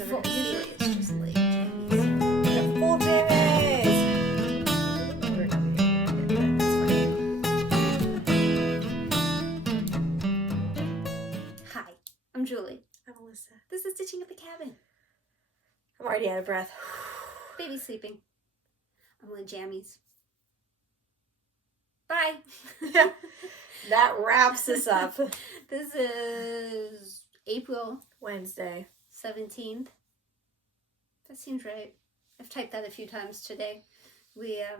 Usually it's just like jammies. Full jammies! Hi, I'm Julie. I'm Alyssa. This is Stitching at the Cabin. I'm already out of breath. Baby's sleeping. I'm with jammies. Bye. That wraps us up. This is April Wednesday. 17th. That seems right. I've typed that a few times today. We are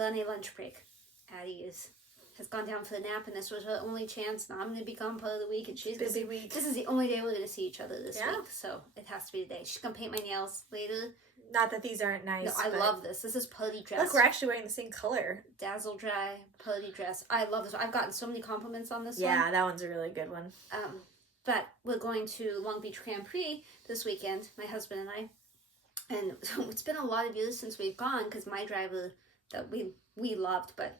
on a lunch break. Addie has gone down for a nap, and this was her only chance. Now I'm going to be gone part of the week, and she's Busy gonna be, week. This is the only day we're going to see each other this Yeah. week, so it has to be today. She's going to paint my nails later. Not that these aren't nice. No, I love this. This is party dress. Look, we're actually wearing the same color. Dazzle dry party dress. I love this. I've gotten so many compliments on this one. Yeah, that one's a really good one. But we're going to Long Beach Grand Prix this weekend, my husband and I. And so it's been a lot of years since we've gone, because my driver that we loved, but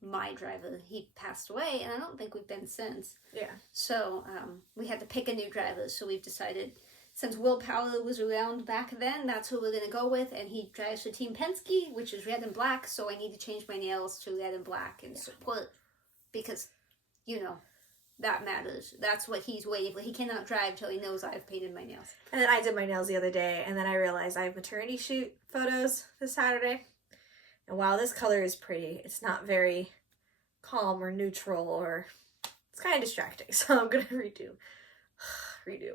my driver, he passed away, and I don't think we've been since. Yeah. So we had to pick a new driver, so we've decided, since Will Power was around back then, that's who we're going to go with, and he drives for Team Penske, which is red and black, so I need to change my nails to red and black and support, because, you know, that matters. That's what he's waiting for. He cannot drive till he knows I've painted my nails. And then I did my nails the other day, and then I realized I have maternity shoot photos this Saturday. And while this color is pretty, it's not very calm or neutral, or it's kind of distracting. So I'm going to redo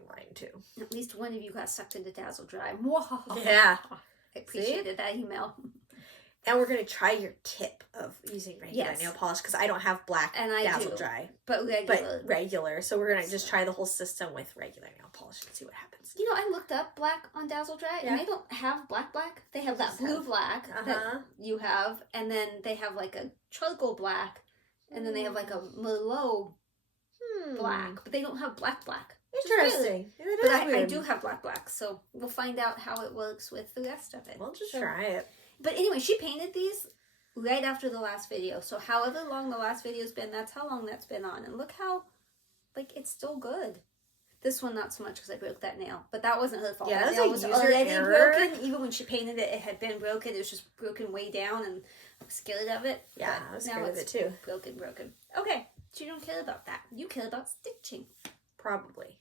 mine too. At least one of you got sucked into Dazzle Dry. Yeah. I appreciated that email. And we're going to try your tip of using regular Yes. nail polish, because I don't have black And I Dazzle do, Dry. but regular. So we're going to just try the whole system with regular nail polish and see what happens. You know, I looked up black on Dazzle Dry, and they don't have black. They have that blue black that you have, and then they have like a charcoal black, and then they have like a Merlot black, but they don't have black. Interesting. Really, but I do have black, so we'll find out how it works with the rest of it. We'll just try it. But anyway, she painted these right after the last video, so however long the last video's been, that's how long that's been on. And look how, like, it's still good. This one, not so much, because I broke that nail. But that wasn't her fault. Yeah, that nail was already error. broken. Even when she painted it, it had been broken. It was just broken way down, and I was scared of it. Yeah, I was scared of it too. Broken. Okay, so you don't care about that. You care about stitching. Probably.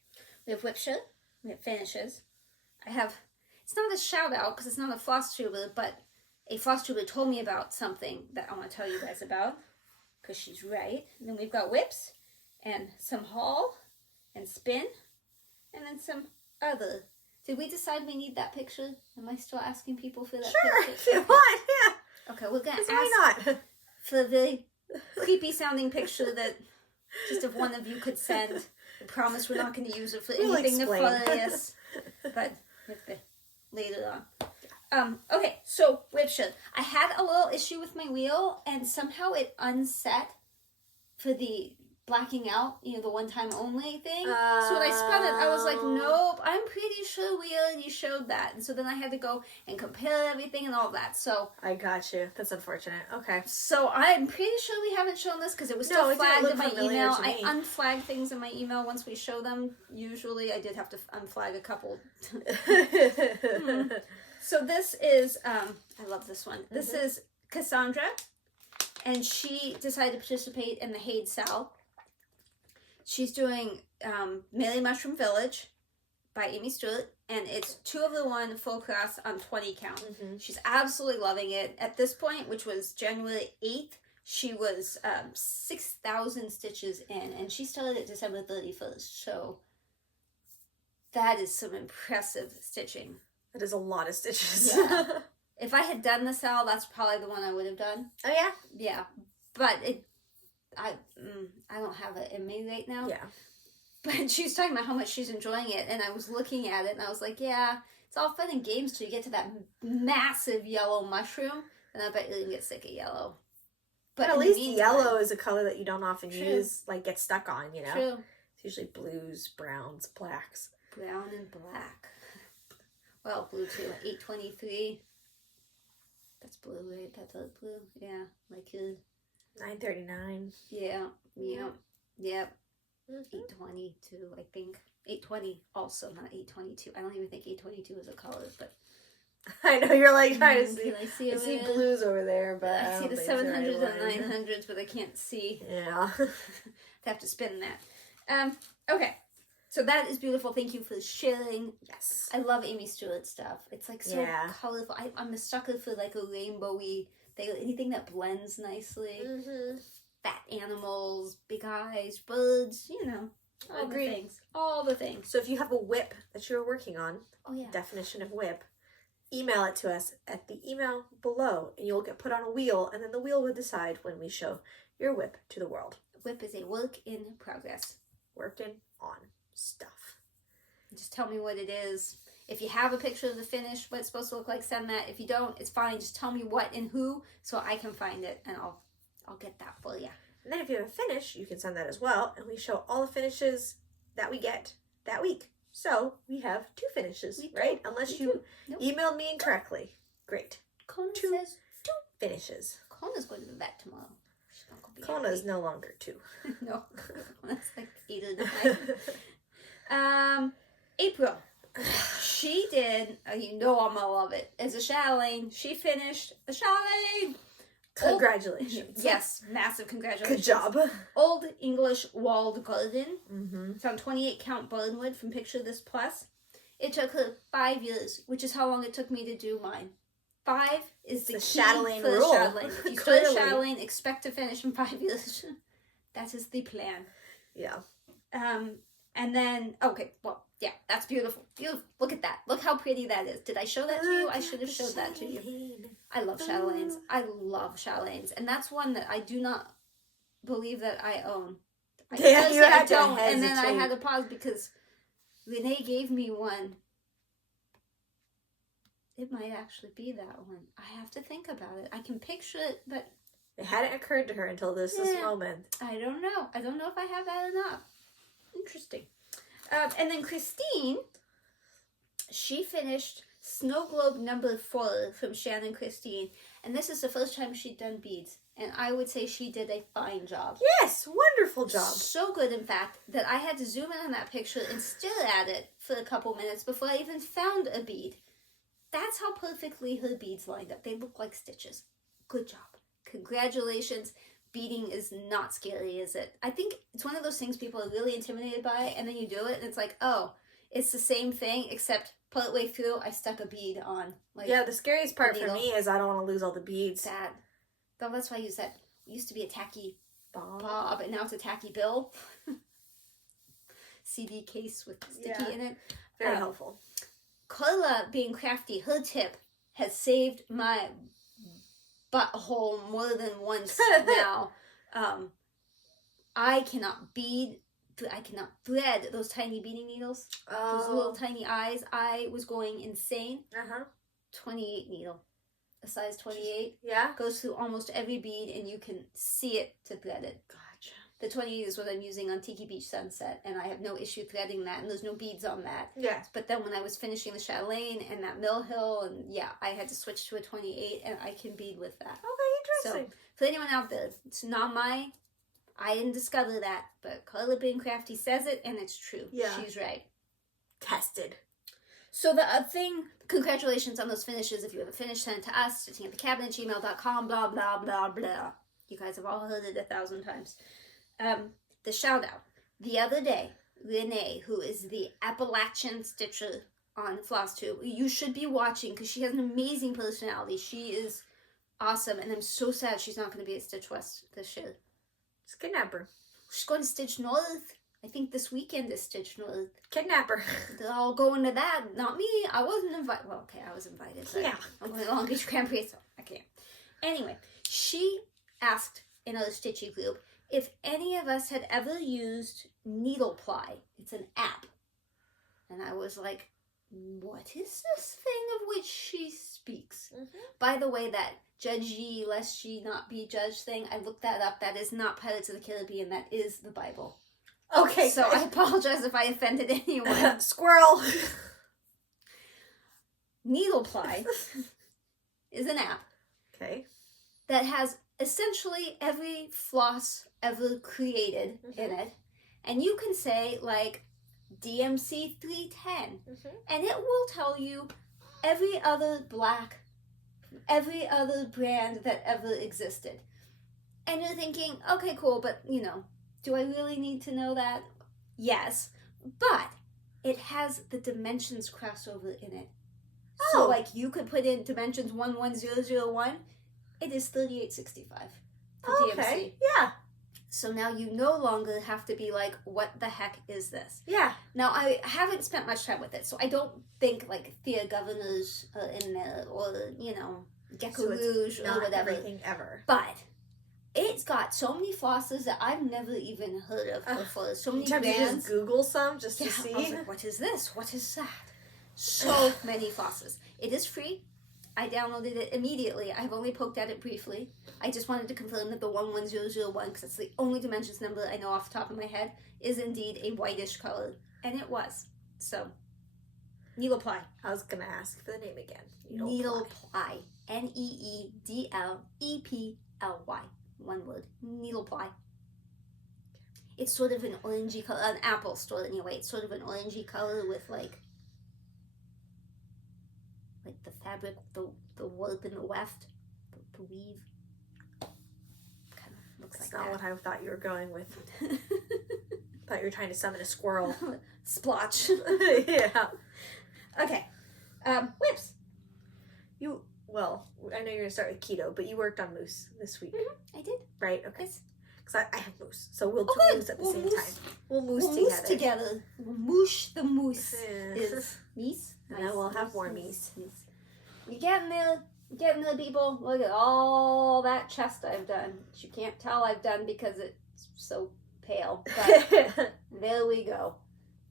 We have WIP SHARE. We have finishes. I have, it's not a shout out, because it's not a FlossTuber, but a FlossTuber told me about something that I want to tell you guys about, because she's right. And then we've got whips, and some haul, and spin, and then some other. Did we decide we need that picture? Am I still asking people for that picture? If you want, yeah. Okay, we're going to ask why not? for the creepy sounding picture that just if one of you could send. I promise we're not going to use it for anything nefarious, but later on. Okay, so WIP SHARE. I had a little issue with my wheel, and somehow it unset for the blacking out, you know, the one time only thing. So when I spun it, I was like, nope, I'm pretty sure we already showed that. And so then I had to go and compare everything and all that. So I got you. That's unfortunate. Okay. So I'm pretty sure we haven't shown this, because it was still flagged in my email. I unflag things in my email once we show them. Usually I did have to unflag a couple. So this is, I love this one. This is Cassandra, and she decided to participate in the HAED Sal. She's doing Merry Mushroom Village by Aimee Stewart, and it's 2 of the 1 full class on 20 count. She's absolutely loving it. At this point, which was January 8th, she was 6,000 stitches in, and she started at December 31st. So that is some impressive stitching. That is a lot of stitches. Yeah. If I had done the cell, that's probably the one I would have done. Oh yeah? Yeah. But I don't have it in me right now. Yeah. But she was talking about how much she's enjoying it, and I was looking at it, and I was like, yeah, it's all fun and games till you get to that massive yellow mushroom, and I bet you're going to get sick of yellow. But at least yellow is a color that you don't often use, like get stuck on, you know? True. It's usually blues, browns, blacks. Brown and black. Well, blue too. 823. That's blue, right? That's dark blue. Yeah, like his. 939. Yeah. 822, I think. 820 also, not 822. I don't even think 822 is a color, but I know you're like trying to see. Can I see I over see there? blues over there, but I see the 700s and 900s, but I can't see. Yeah. I have to spin that. Okay. So that is beautiful. Thank you for sharing. Yes. I love Aimee Stewart stuff. It's like so colorful. I'm a sucker for like a rainbowy thing. Anything that blends nicely. Mm-hmm. Fat animals, big eyes, birds, you know. All the things. All the things. So if you have a WIP that you're working on, definition of WIP, email it to us at the email below, and you'll get put on a wheel, and then the wheel will decide when we show your WIP to the world. WIP is a work in progress. Working on stuff. Just tell me what it is. If you have a picture of the finish, what it's supposed to look like, send that. If you don't, it's fine. Just tell me what and who so I can find it, and I'll get that for you. And then if you have a finish, you can send that as well, and we show all the finishes that we get that week. So we have 2 finishes, right? Unless you emailed me incorrectly. Great. Kona says 2 finishes. Kona's going to the vet tomorrow. Kona's no longer 2. No, that's like 8 or 9. April. She did, you know I'm gonna love it, as a Chatelaine. She finished a Chatelaine. Congratulations. Yes, massive congratulations. Good job. Old English Walled Garden. Mm-hmm. It's on 28 count burnwood from Picture This Plus. It took her 5 years, which is how long it took me to do mine. 5 is the key Chatelaine for the rule. Chatelaine. If you start a Chatelaine, expect to finish in 5 years. That is the plan. Yeah. And then, okay, well, yeah, that's beautiful. Beautiful. Look at that. Look how pretty that is. Did I show that to you? I should have showed that to you. I love Chatelaines. I love Chatelaines. And that's one that I do not believe that I own. I don't. And then I had to pause because Renee gave me one. It might actually be that one. I have to think about it. I can picture it, but it hadn't occurred to her until this moment. I don't know. I don't know if I have that or not. Interesting. And then Christine, she finished Snow Globe number 4 from Shannon Christine. And this is the first time she'd done beads. And I would say she did a fine job. Yes, wonderful job. So good, in fact, that I had to zoom in on that picture and stare at it for a couple minutes before I even found a bead. That's how perfectly her beads lined up. They look like stitches. Good job. Congratulations. Beading is not scary, is it? I think it's one of those things people are really intimidated by, and then you do it, and it's like, oh, it's the same thing, except partway through, I stuck a bead on. Like, yeah, the scariest part for me is I don't want to lose all the beads. Sad. Though that's why I use that. It used to be a tacky bob, and now it's a tacky bill. CD case with sticky in it. Very helpful. Karla, being crafty, her tip has saved my butthole more than once now. I cannot bead, I cannot thread those tiny beading needles. Those little tiny eyes. I was going insane. 28 needle. A size 28. Yeah. Goes through almost every bead and you can see it to thread it. Gotcha. The 28 is what I'm using on Tiki Beach Sunset, and I have no issue threading that, and there's no beads on that. Yes. But then when I was finishing the Chatelaine and that Mill Hill, and I had to switch to a 28, and I can bead with that. Okay, interesting. So, for anyone out there, it's not I didn't discover that, but Karla being crafty says it, and it's true. Yeah. She's right. Tested. So the thing, congratulations on those finishes. If you have a finish, send it to us, StitchingAtTheCabin@gmail.com, blah, blah, blah, blah. You guys have all heard it 1,000 times. The shout out. The other day, Renee, who is the Appalachian stitcher on FlossTube, you should be watching because she has an amazing personality. She is awesome, and I'm so sad she's not going to be at Stitch West this year. Just kidnap her. She's going to Stitch North. I think this weekend is Stitch North. Kidnap her. They're all going to that. Not me. I wasn't invited. Well, okay, I was invited. But I'm going to Long Beach Grand Prix, so I can't. Anyway, she asked in our Stitchy group if any of us had ever used Needle Ply. It's an app. And I was like, what is this thing of which she speaks? By the way, that judge ye lest ye not be judged thing, I looked that up. That is not Pirates of the Caribbean. That is the Bible. Okay. So I apologize if I offended anyone. Squirrel. Needle Ply is an app. Okay. That has essentially every floss ever created in it. And you can say, like, DMC 310. Mm-hmm. And it will tell you every other black, every other brand that ever existed. And you're thinking, okay, cool, but, you know, do I really need to know that? Yes, but it has the dimensions crossover in it. So, Oh. like, you could put in dimensions 11001. It is 3865 for DMC. Okay, yeah. So now you no longer have to be like, what the heck is this? Yeah. Now, I haven't spent much time with it, so I don't think, like, Thea Governors are in there, or, you know, Gecko Rouge, or whatever. Everything ever. But it's got so many flosses that I've never even heard of before. So many Sometimes brands. you just Google some just to I see. was like, what is this? What is that? So many flosses. It is free. I downloaded it immediately. I've only poked at it briefly. I just wanted to confirm that the 11001, because it's the only dimensions number I know off the top of my head, is indeed a whitish color. And it was. So, needle ply. I was going to ask for the name again. Needle ply. Needleply. One word. Needle ply. It's sort of an orangey color. An apple store anyway. It's sort of an orangey color with like the fabric, the warp and the weft, the weave. Kind of looks That's like not that. what I thought you were going with. Thought you were trying to summon a squirrel. Splotch. Yeah. Okay. Whips. Well, I know you're going to start with keto, but you worked on mousse this week. I did. Right? Okay. Yes. Because I have mousse, so we'll do good. mousse at the We'll same mousse. time. We'll mousse We'll together. mousse together. We'll moosh the mousse. Is meese? And then we'll have more meese. You're getting there, people. Look at all that chest I've done. Which you can't tell I've done because it's so pale. But there we go.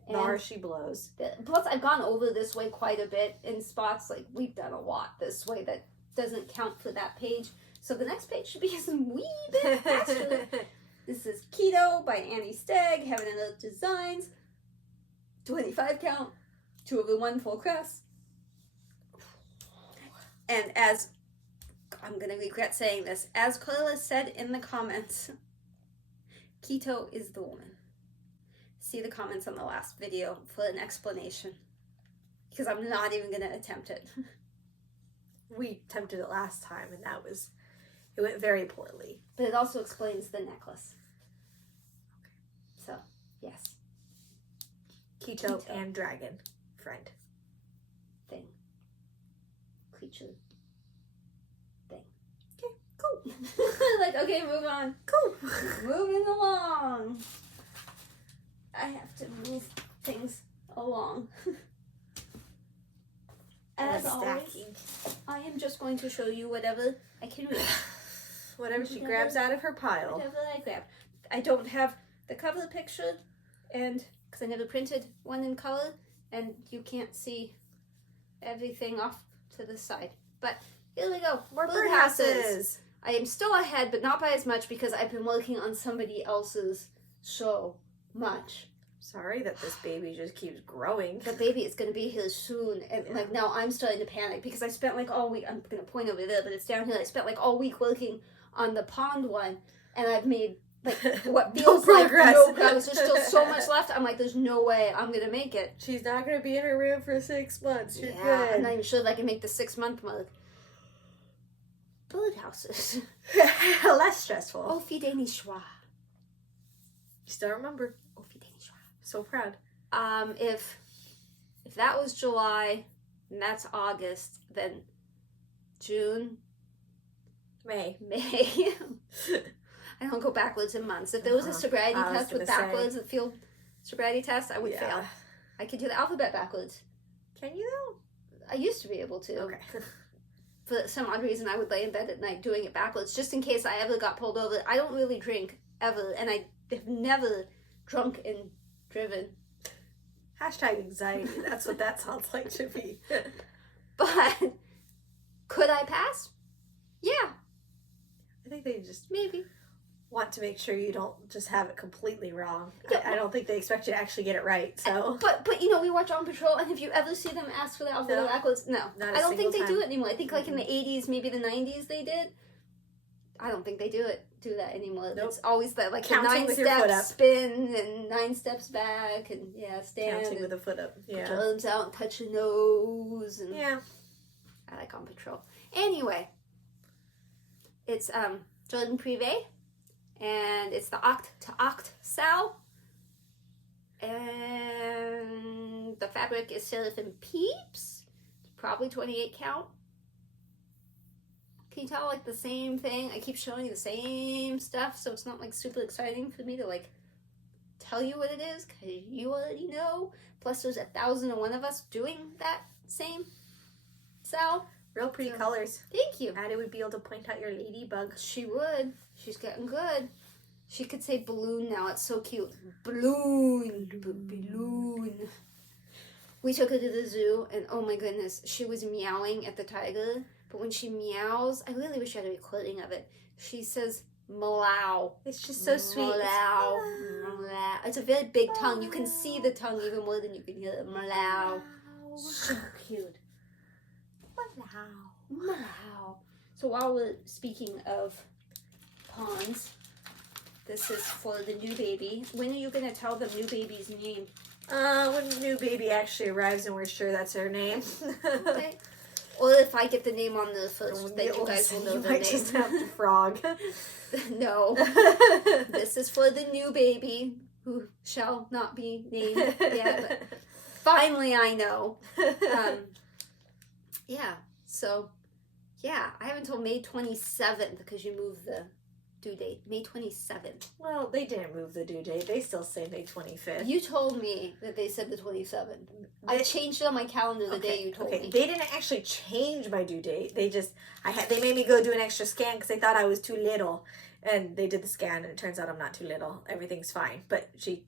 There she blows. Plus, I've gone over this way quite a bit in spots. Like, we've done a lot this way that doesn't count for that page. So the next page should be some wee bit faster. This is Keto by Annie Stagg, Heaven and Earth Designs. 25 count, 2/1 full crest. And as, I'm going to regret saying this, as Karla said in the comments, Keto is the woman. See the comments on the last video for an explanation. Because I'm not even going to attempt it. We attempted it last time, and it went very poorly. But it also explains the necklace. So, yes. Keto and dragon friend. Thing. Creature. Thing. Okay, cool. Like, okay, move on. Cool. Moving along. I have to move things along. As always, I am just going to show you whatever I can read. Whatever she grabs out of her pile. Whatever I grab. I don't have the cover picture, and because I never printed one in color, and you can't see everything off to the side. But here we go. More birdhouses. I am still ahead, but not by as much because I've been working on somebody else's so much. Sorry that this baby just keeps growing. The baby is going to be here soon, and like now I'm starting to panic because I spent like all week. I'm going to point over there, but it's down here. I spent like all week working on the pond one, and I've made like what feels like no progress. There's still so much left. I'm like, there's no way I'm going to make it. She's not going to be in her room for 6 months. You're I'm good. not even sure if I can make the 6-month mark. Birdhouses. Less stressful. Oh, fideni schwa. You still remember. Oh, fideni schwa. So proud. If that was July and that's August, then June, May. I don't go backwards in months. If there was a sobriety test with backwards, a field sobriety test, I would fail. I could do the alphabet backwards. Can you though? I used to be able to. Okay. For some odd reason, I would lay in bed at night doing it backwards, just in case I ever got pulled over. I don't really drink, ever, and I have never drunk and driven. Hashtag anxiety. That's what that sounds like to me. But, could I pass? Yeah. I think they just Maybe. want to make sure you don't just have it completely wrong. Yeah. I don't think they expect you to actually get it right. So, But you know, we watch On Patrol, and if you ever see them ask for the alphabet backwards, no. Not a I don't think they single do time. it anymore. I think like in the 80s, maybe the 90s they did. I don't think they do that anymore. Nope. It's always that like Counting the with your foot 9 up. steps spin and 9 steps back and stand Counting and with a foot up. Yeah. put your arms out and touch your nose and Yeah. I like on patrol. Anyway, it's Jordan Privé and it's the Oct to Oct Sal. And the fabric is Seraphim Peeps. Probably 28 count. Can you tell like the same thing? I keep showing you the same stuff, so it's not like super exciting for me to like tell you what it is, because you already know. Plus there's 1,001 of us doing that same Sal. Real pretty colors. Thank you. Addie would be able to point out your ladybug. She would. She's getting good. She could say balloon now. It's so cute. Balloon. Balloon. We took her to the zoo, and oh my goodness, she was meowing at the tiger. But when she meows, I really wish I had a recording of it. She says, meow. It's just so sweet. Meow. Meow. It's a very big tongue. You can see the tongue even more than you can hear it. Meow. So cute. Meow. So while we're speaking of pawns, this is for the new baby. When are you going to tell the new baby's name? When the new baby actually arrives and we're sure that's her name. Okay. Or if I get the name on the first, then you guys will know the name. You might just have to frog. No. This is for the new baby, who shall not be named yet. But finally, I know. Yeah. So, yeah. I have until May 27th because you moved the due date. May 27th. Well, they didn't move the due date. They still say May 25th. You told me that they said the 27th. I changed it on my calendar the day you told me. They didn't actually change my due date. They just, they made me go do an extra scan because they thought I was too little. And they did the scan, and it turns out I'm not too little. Everything's fine. But she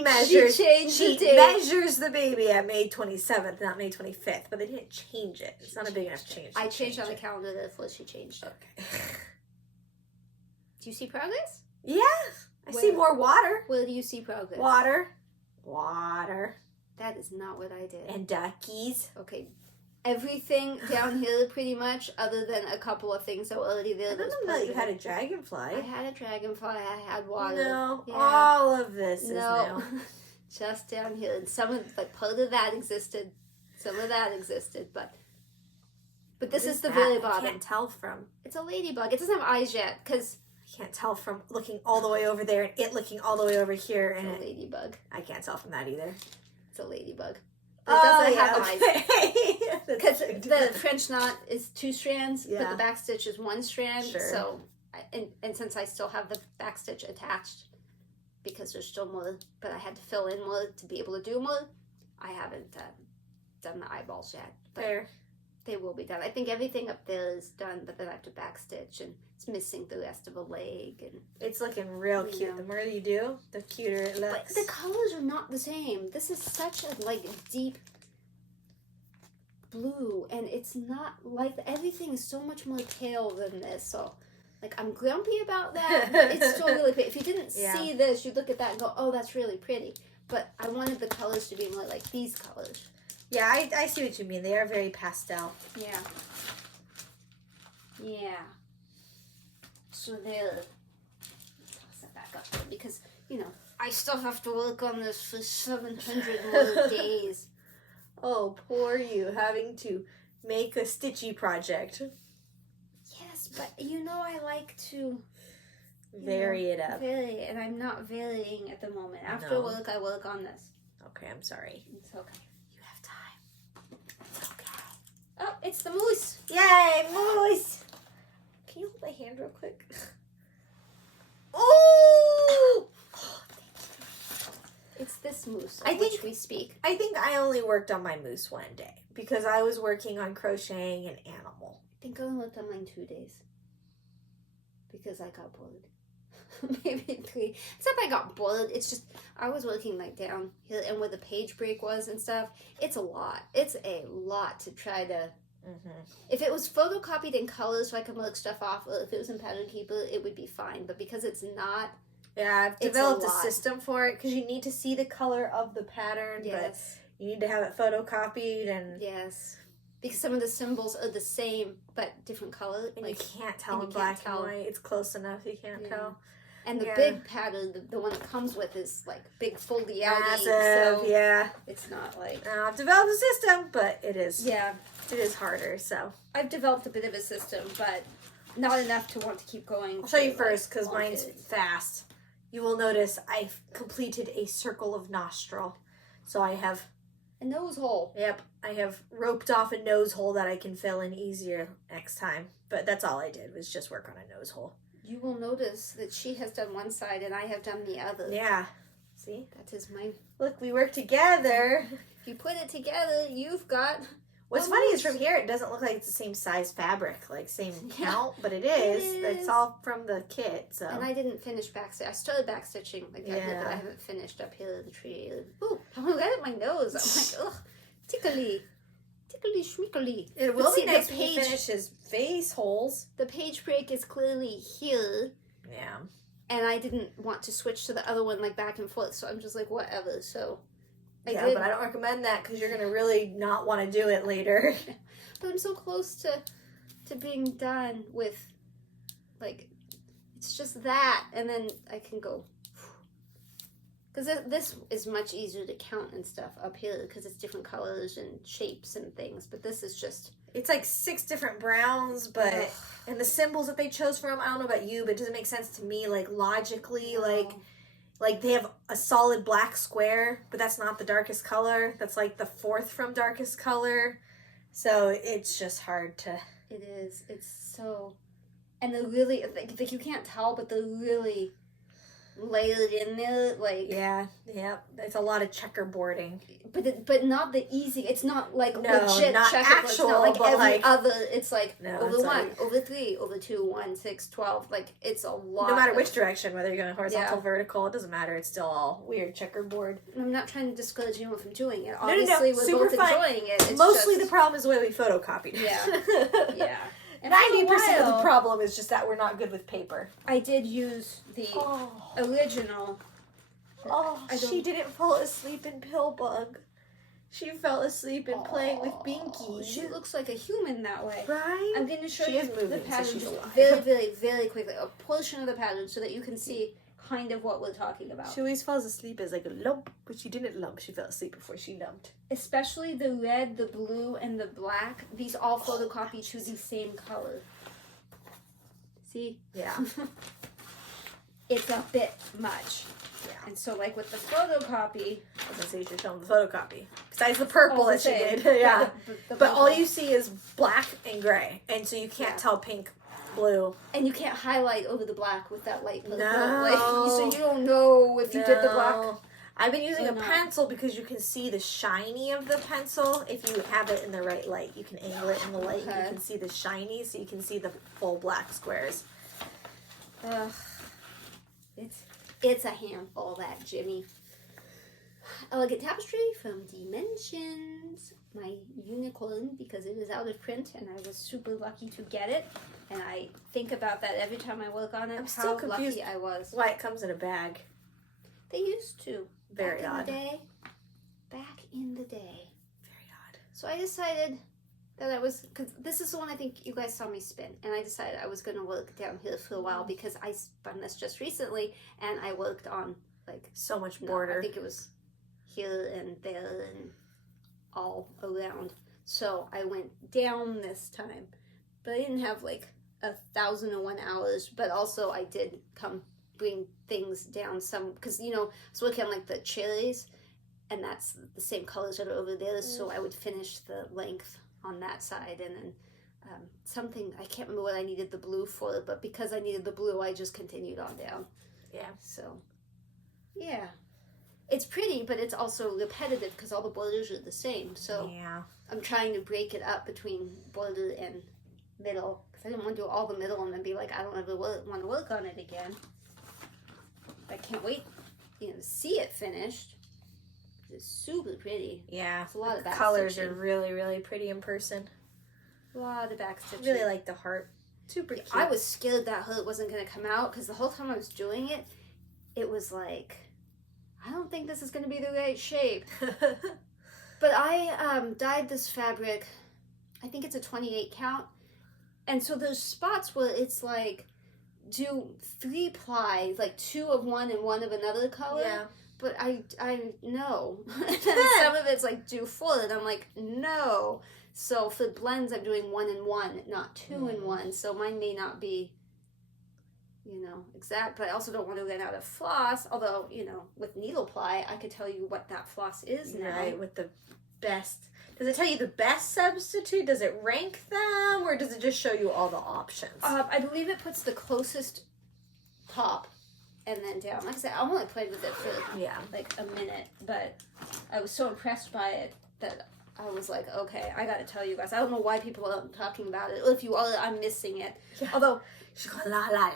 measures the baby at May 27th, not May 25th. But they didn't change it. It's not a big enough change. I changed on the calendar, therefore she changed it. Okay. Do you see progress? Yeah. I see more water. Where do you see progress? Water. That is not what I did. And duckies. Okay. Everything down here pretty much, other than a couple of things that were already there. I didn't know you had a dragonfly. I had a dragonfly. I had water. No. Yeah. All of this is now. Just down here. And some of, like, part of that existed. Some of that existed, but this is the very bottom. I can't tell from. It's a ladybug. It doesn't have eyes yet, because I can't tell from looking all the way over there and it looking all the way over here. It's and a ladybug. I can't tell from that either. It's a ladybug. It doesn't have eyes. Because the French knot is 2 strands, yeah. but the back stitch is 1 strand. Sure. So, and since I still have the back stitch attached, because there's still more, but I had to fill in more to be able to do more, I haven't done the eyeballs yet. But Fair. They will be done. I think everything up there is done, but then I have to back stitch, and it's missing the rest of a leg. And it's looking real cute. Know. The more you do, the cuter it looks. But the colors are not the same. This is such a like deep blue, and it's not like everything is so much more pale than this. So, like, I'm grumpy about that. But it's still really pretty. If you didn't see this, you'd look at that and go, "Oh, that's really pretty." But I wanted the colors to be more like these colors. Yeah, I see what you mean. They are very pastel. Yeah. Yeah. So there. Toss that back up there because, you know, I still have to work on this for 700 more days. Oh, poor you, having to make a stitchy project. Yes, but you know I like to vary it up. Vary, and I'm not varying at the moment. After work, I work on this. Okay, I'm sorry. It's okay. Okay. Oh, it's the moose. Yay, moose. Can you hold my hand real quick? Oh! It's this moose of which we speak. I think I only worked on my moose one day because I was working on crocheting an animal. I think I only worked on mine 2 days because I got bored. Maybe 3. Except I got bored. It's just, I was working like down here and where the page break was and stuff. It's a lot. It's a lot to try to... Mm-hmm. If it was photocopied in colors so I could mark stuff off, or if it was in Pattern Keeper, it would be fine. But because it's not... Yeah, I've developed a system for it because you need to see the color of the pattern, yes. but you need to have it photocopied and... Yes. because some of the symbols are the same but different color. And like, you can't tell in black and white. It's close enough. You can't tell. And the big pattern, the one it comes with, is like big foldy out. Massive, so it's not like... I've developed a system, but it is. Yeah. It is harder, so. I've developed a bit of a system, but not enough to want to keep going. I'll show you first, because mine's fast. You will notice I've completed a circle of nostril. So I have... a nose hole. Yep. I have roped off a nose hole that I can fill in easier next time. But that's all I did, was just work on a nose hole. You will notice that she has done one side and I have done the other. Yeah. See? That is my... Look, we work together. If you put it together, you've got... What's funny is from here, it doesn't look like it's the same size fabric, like same count, but it is. It's all from the kit, so. And I didn't finish backstitching. I started backstitching like that here, but I haven't finished up here the tree. Ooh, I'm right at my nose. I'm like, ugh, tickly. Tickly schmickly. It will be nice when you finish his face holes. The page break is clearly here. Yeah. And I didn't want to switch to the other one like back and forth, so I'm just like, whatever, so... but I don't recommend that because you're going to really not want to do it later. But I'm so close to being done with, like, it's just that, and then I can go. Because this is much easier to count and stuff up here because it's different colors and shapes and things, but this is just... It's like 6 different browns, but... And the symbols that they chose from, I don't know about you, but it doesn't make sense to me, like, logically, Like, they have a solid black square, but that's not the darkest color. That's, like, the 4th from darkest color. So, it's just hard to... It is. It's so... And they're really... Like you can't tell, but they're really layered in there, like... Yeah. It's a lot of checkerboarding. But not the easy... It's not, like, no, legit not checkerboard. actual, it's not like every like, other... It's like, no, over it's 1, like, over 3, over 2, 1, 6, 12. Like, it's a lot. No matter which direction, whether you're going horizontal, vertical, it doesn't matter. It's still all weird checkerboard. I'm not trying to discourage anyone from doing it. No, Obviously, we're super both fine. enjoying it. It's Mostly just... the problem is the way we photocopied. Yeah. And 90% of the problem is just that we're not good with paper. I did use the original... she didn't fall asleep in Pillbug. She fell asleep in playing with Binky. She looks like a human that way. Right? I'm going to show she you is moving, the pattern so she's just alive. very, very, very quickly. A portion of the pattern so that you can see kind of what we're talking about. She always falls asleep as like a lump, but she didn't lump. She fell asleep before she lumped. Especially the red, the blue, and the black. These all photocopy to the same color. See? Yeah. It's a bit much. Yeah. And so, like, with the photocopy... I was going to say you should show them the photocopy. Besides the purple that she did. Yeah. But all you see is black and gray. And so you can't tell pink, blue. And you can't highlight over the black with that light blue. No. Like, so you don't know if you did the black... I've been using a pencil because you can see the shiny of the pencil if you have it in the right light. You can angle it in the light. You can see the shiny, so you can see the full black squares. Ugh. It's a handful, that Jimmy. Elegant Tapestry from Dimensions. My unicorn, because it is out of print, and I was super lucky to get it. And I think about that every time I work on it. I'm still confused lucky I was. Why it comes in a bag. They used to. Very odd. Back in the day. Very odd. So I decided that I was, because this is the one I think you guys saw me spin, and I decided I was going to work down here for a while because I spun this just recently, and I worked on, like... So much border. I think it was here and there and all around. So I went down this time, but I didn't have, like, 1,001 hours, but also I did bring things down some, because, you know, I was working on, like, the cherries, and that's the same colors that are over there, so I would finish the length on that side, and then something, I can't remember what I needed the blue for, but because I needed the blue, I just continued on down. Yeah. So, yeah. It's pretty, but it's also repetitive because all the borders are the same, so yeah. I'm trying to break it up between border and middle, because I didn't want to do all the middle and then be like, I don't ever want to work on it again. I can't wait, to see it finished. It's super pretty. Yeah, it's a lot of the back colors stitching. are really, really pretty in person. A lot of back stitching. Really like the heart. Super cute. I was scared that heart wasn't going to come out because the whole time I was doing it, it was like, I don't think this is going to be the right shape. But I dyed this fabric, I think it's a 28 count. And so those spots where it's like, do 3 ply, like 2 of one and 1 of another color. Yeah. But I know. And some of it's like, do 4, and I'm like, no. So for blends, I'm doing 1 and 1, not 2 and 1. So mine may not be, you know, exact, but I also don't want to run out of floss. Although, you know, with needle ply, I could tell you what that floss is now. Right, with the best. Does it tell you the best substitute? Does it rank them? Or does it just show you all the options? I believe it puts the closest top and then down. Like I said, I only played with it for like a minute, but I was so impressed by it that I was like, okay, I gotta tell you guys. I don't know why people aren't talking about it. If you are, I'm missing it. Yeah. Although, she's going la la la la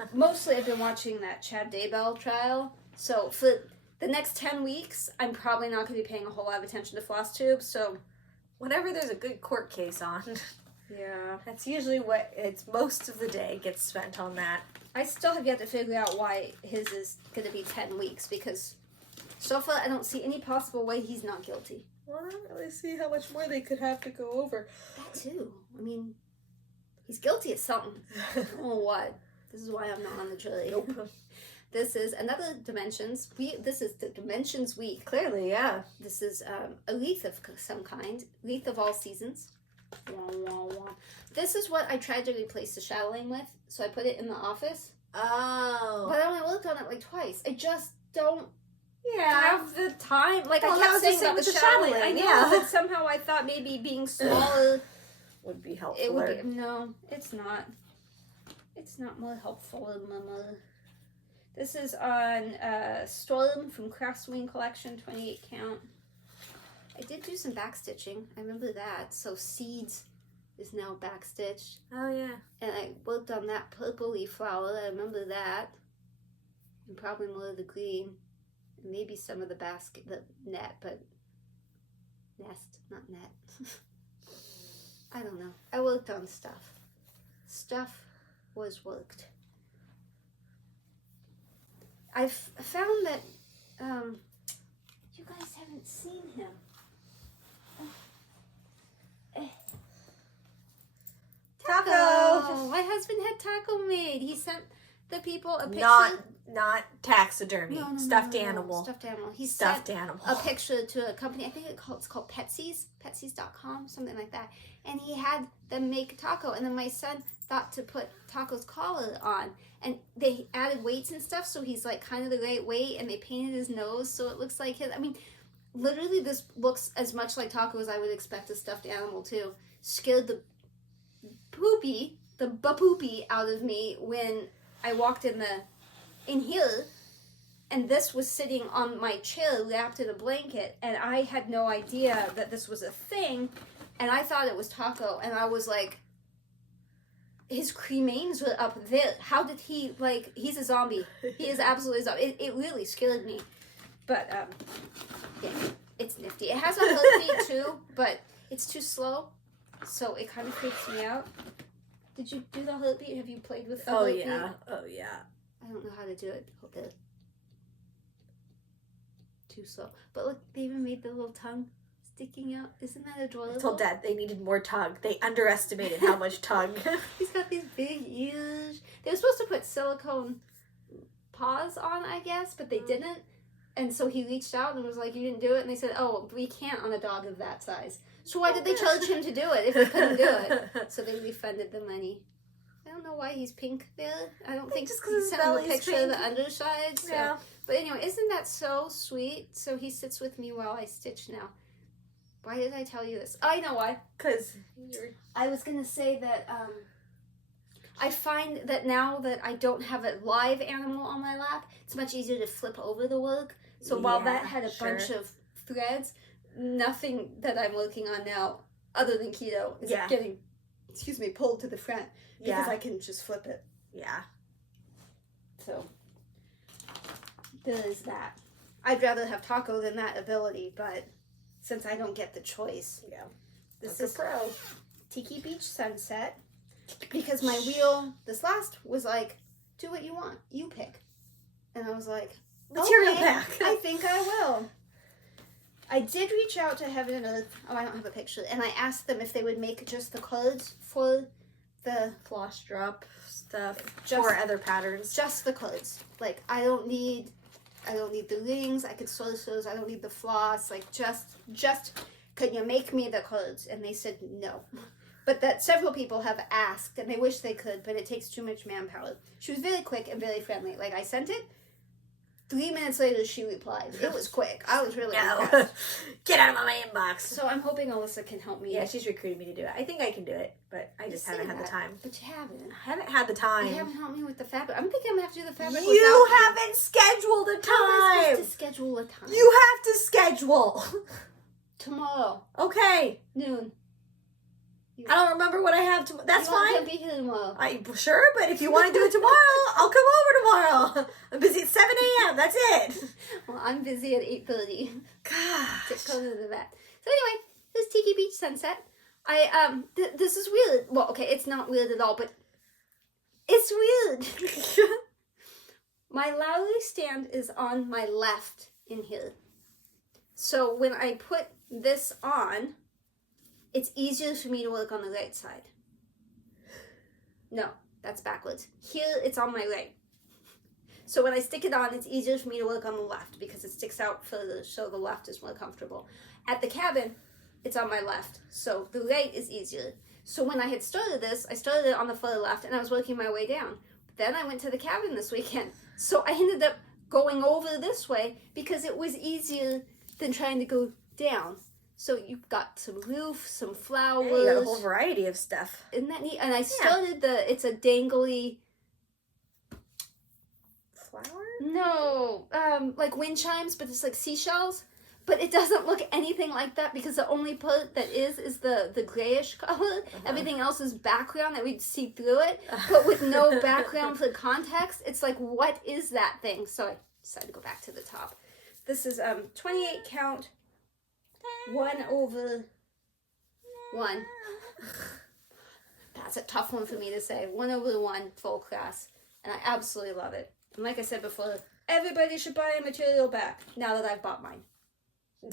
la. Mostly I've been watching that Chad Daybell trial. So for the next 10 weeks, I'm probably not going to be paying a whole lot of attention to FlossTube. So whenever there's a good court case on, yeah, that's usually what it's most of the day gets spent on that. I still have yet to figure out why his is going to be 10 weeks because so far I don't see any possible way he's not guilty. Well, I don't really see how much more they could have to go over. That too. I mean, he's guilty of something. I don't know what. This is why I'm not on the jury. Nope. This is another Dimensions. This is the Dimensions week. Clearly, yeah. This is a wreath of some kind. Wreath of all seasons. Wah, wah, wah. This is what I tried to replace the Chatelaine with. So I put it in the office. Oh. But I only worked on it like twice. I just don't Yeah. have the time. Like Well, I that kept was saying the same about the with the Chatelaine. Chatelaine, I know, yeah. but somehow I thought maybe being smaller would be helpful. it would be. No, it's not. It's not more helpful than my mother. This is on Storm from Craftswing Collection, 28 count. I did do some back stitching. I remember that. So Seeds is now back stitched. Oh, yeah. And I worked on that purpley flower. I remember that. And probably more of the green. Maybe some of the basket, the net, but nest, not net. I don't know. I worked on stuff. Stuff was worked. I've found that you guys haven't seen him. Taco! My husband had taco made. He sent the people a picture. Not taxidermy. No, Stuffed animal. Stuffed animal. He Stuffed sent animal. a picture to a company. I think it's called Petsy's. Petsy's.com, something like that. And he had them make a taco. And then my son thought to put Taco's collar on. And they added weights and stuff, so he's like kind of the right weight. And they painted his nose, so it looks like his. I mean, literally, this looks as much like Taco as I would expect a stuffed animal to. Scared the poopy out of me when I walked in here, and this was sitting on my chair wrapped in a blanket, and I had no idea that this was a thing, and I thought it was Taco, and I was like, his cremains were up there. How did he, like, he's a zombie. He is absolutely a zombie. It really scared me. But, yeah, it's nifty. It has a heartbeat too, but it's too slow, so it kind of freaks me out. Did you do the heartbeat? Have you played with the heartbeat? Oh, yeah. I don't know how to do it. Okay. Too slow. But look, they even made the little tongue sticking out. Isn't that adorable? I told Dad they needed more tug. They underestimated how much tug. He's got these big ears. They were supposed to put silicone paws on, I guess, but they didn't. And so he reached out and was like, you didn't do it? And they said, oh, we can't on a dog of that size. So why did they charge him to do it if he couldn't do it? So they refunded the money. I don't know why he's pink there. I don't think just he 'cause his sent him a belly's picture pink. of the underside. So. Yeah. But anyway, isn't that so sweet? So he sits with me while I stitch now. Why did I tell you this? I know why. Because I was going to say that I find that now that I don't have a live animal on my lap, it's much easier to flip over the work. So while that had a bunch of threads, nothing that I'm working on now, other than keto, is getting, pulled to the front. Because I can just flip it. Yeah. So, there is that. I'd rather have Taco than that ability, but since I don't get the choice. Yeah. This That's is a pro. Tiki Beach Sunset. Because my wheel, this last, was like, do what you want. You pick. And I was like, Material okay, pack. I think I will. I did reach out to Heaven and Earth. Oh, I don't have a picture. And I asked them if they would make just the cards for the floss drop stuff Just- or other patterns. just the cards. Like, I don't need the rings. I could sew those. I don't need the floss. Like, just could you make me the cards? And they said no. But that several people have asked, and they wish they could, but it takes too much manpower. She was very quick and very friendly. Like, I sent it. 3 minutes later, she replied. It was quick. I was really impressed. Get out of my inbox. So I'm hoping Alyssa can help me. Yeah, she's recruited me to do it. I think I can do it, but I just haven't had the time. But you haven't. I haven't had the time. You haven't helped me with the fabric. I'm thinking I'm going to have to do the fabric You without haven't scheduled a How am I time. supposed to schedule a time? You have to schedule. Tomorrow, Okay. noon. I don't remember what I have tomorrow. That's you fine. can't be here tomorrow. Sure, but if you want to do it tomorrow, I'll come over tomorrow. I'm busy at 7 a.m. That's it. Well, I'm busy at 8:30 to Gosh. go to the vet. So anyway, this Tiki Beach sunset. This is weird. Well, okay, it's not weird at all, but it's weird. My Lowry stand is on my left in here. So when I put this on, it's easier for me to work on the right side. No, that's backwards. Here, it's on my right. So when I stick it on, it's easier for me to work on the left because it sticks out further, so the left is more comfortable. At the cabin, it's on my left, so the right is easier. So when I had started this, I started it on the further left, and I was working my way down. Then I went to the cabin this weekend, so I ended up going over this way because it was easier than trying to go down. So you've got some roof, some flowers. Yeah, you got a whole variety of stuff. Isn't that neat? And I started it's a dangly... Flower? No, like wind chimes, but it's like seashells. But it doesn't look anything like that because the only part that is the grayish color. Everything else is background that we'd see through it. But with no background for context, it's like, what is that thing? So I decided to go back to the top. This is 28 count, 1/1. That's a tough one for me to say. 1/1 full class. And I absolutely love it. And like I said before, everybody should buy a material back now that I've bought mine.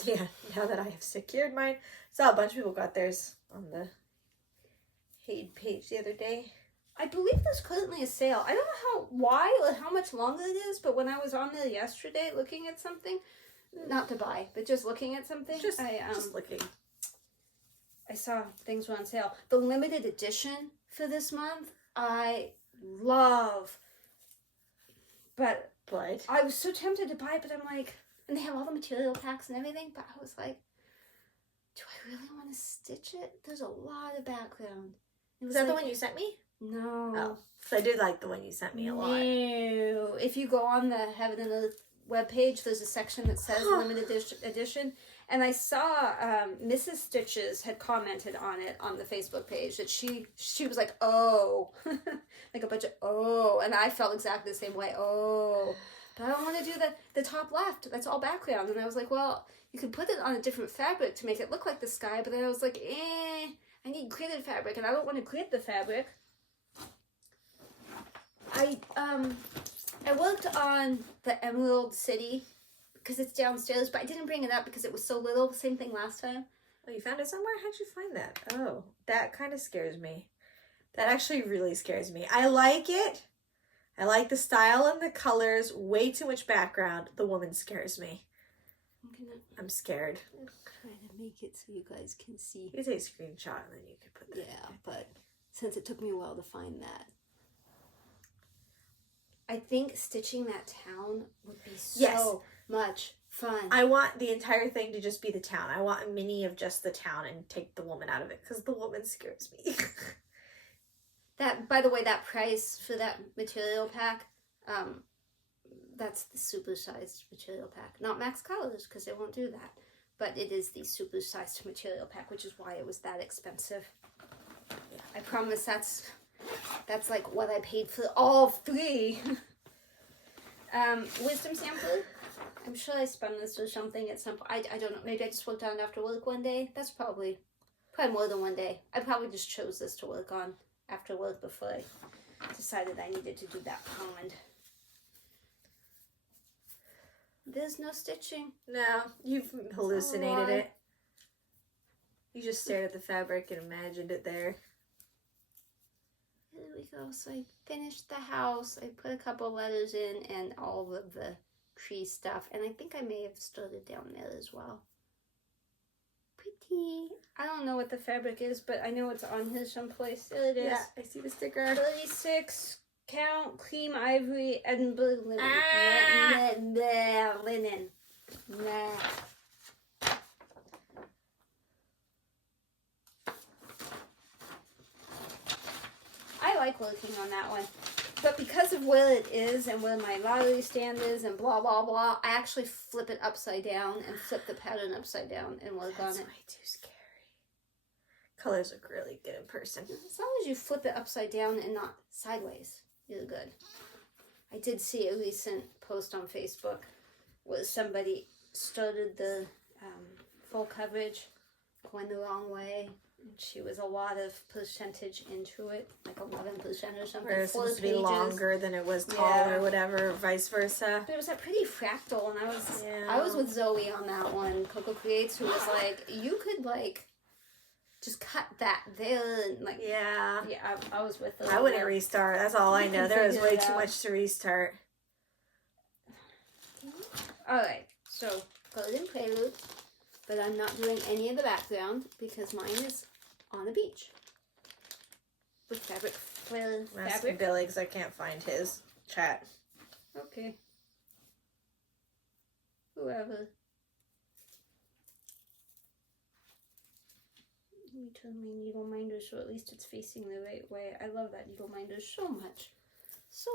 Yeah, now that I have secured mine. Saw a bunch of people got theirs on the HAED page the other day. I believe there's currently a sale. I don't know why or how much longer it is, but when I was on there yesterday looking at something, not to buy, but just looking at something, Just just looking. I saw things were on sale. The limited edition for this month, I love. But I was so tempted to buy it, but I'm like, and they have all the material packs and everything, but I was like, do I really want to stitch it? There's a lot of background. Is that the one you sent me? No. Oh, so I did like the one you sent me a lot. No. If you go on the Heaven and Earth webpage, there's a section that says limited edition. And I saw Mrs. Stitches had commented on it on the Facebook page that she was like, oh, like a bunch of oh, and I felt exactly the same way. Oh, but I don't want to do the top left. That's all background. And I was like, well, you could put it on a different fabric to make it look like the sky. But then I was like, I need gridded fabric, and I don't want to grid the fabric. I worked on the Emerald City because it's downstairs, but I didn't bring it up because it was so little. Same thing last time. Oh, you found it somewhere? How'd you find that? Oh, that kind of scares me. That actually really scares me. I like it. I like the style and the colors. Way too much background. The woman scares me. I'm scared. Try to make it so you guys can see. You take a screenshot and then you could put that. Yeah, but since it took me a while to find that. I think stitching that town would be so much fun. I want the entire thing to just be the town. I want a mini of just the town and take the woman out of it because the woman scares me. That, by the way, that price for that material pack, that's the supersized material pack. Not max colors because they won't do that. But it is the supersized material pack, which is why it was that expensive. Yeah, I promise that's like what I paid for all three. Wisdom sampler. I'm sure I spun this or something at some point. I don't know. Maybe I just worked on it after work one day. That's probably more than one day. I probably just chose this to work on after work before I decided I needed to do that pond. There's no stitching. No, you've hallucinated lie. it. You just stared at the fabric and imagined it there. Here we go. So I finished the house. I put a couple letters in and all of the tree stuff. And I think I may have started down there as well. Pretty. I don't know what the fabric is, but I know it's on here someplace. There it is. Yeah, I see the sticker. 36 count cream ivory Edinburgh linen. Linen. Nah. I like working on that one. But because of where it is and where my lottery stand is and blah, blah, blah, I actually flip it upside down and flip the pattern upside down and work on it. That's way too scary. Colors look really good in person. As long as you flip it upside down and not sideways, you're good. I did see a recent post on Facebook where somebody started the full coverage going the wrong way. She was a lot of percentage into it, like 11% or something. Where it's supposed to be longer than it was tall or whatever, vice versa. But it was a pretty fractal, and I was with Zoe on that one, Coco Creates, who was like, you could like just cut that there and like I was with her. I wouldn't restart. That's all I know. There was way too much to restart. All right, so Golden Prelude, but I'm not doing any of the background because mine is on the beach with fabric flare fabric. Billy, because I can't find his chat. Okay. Whoever. Let me turn my needle minder so at least it's facing the right way. I love that needle minder so much. So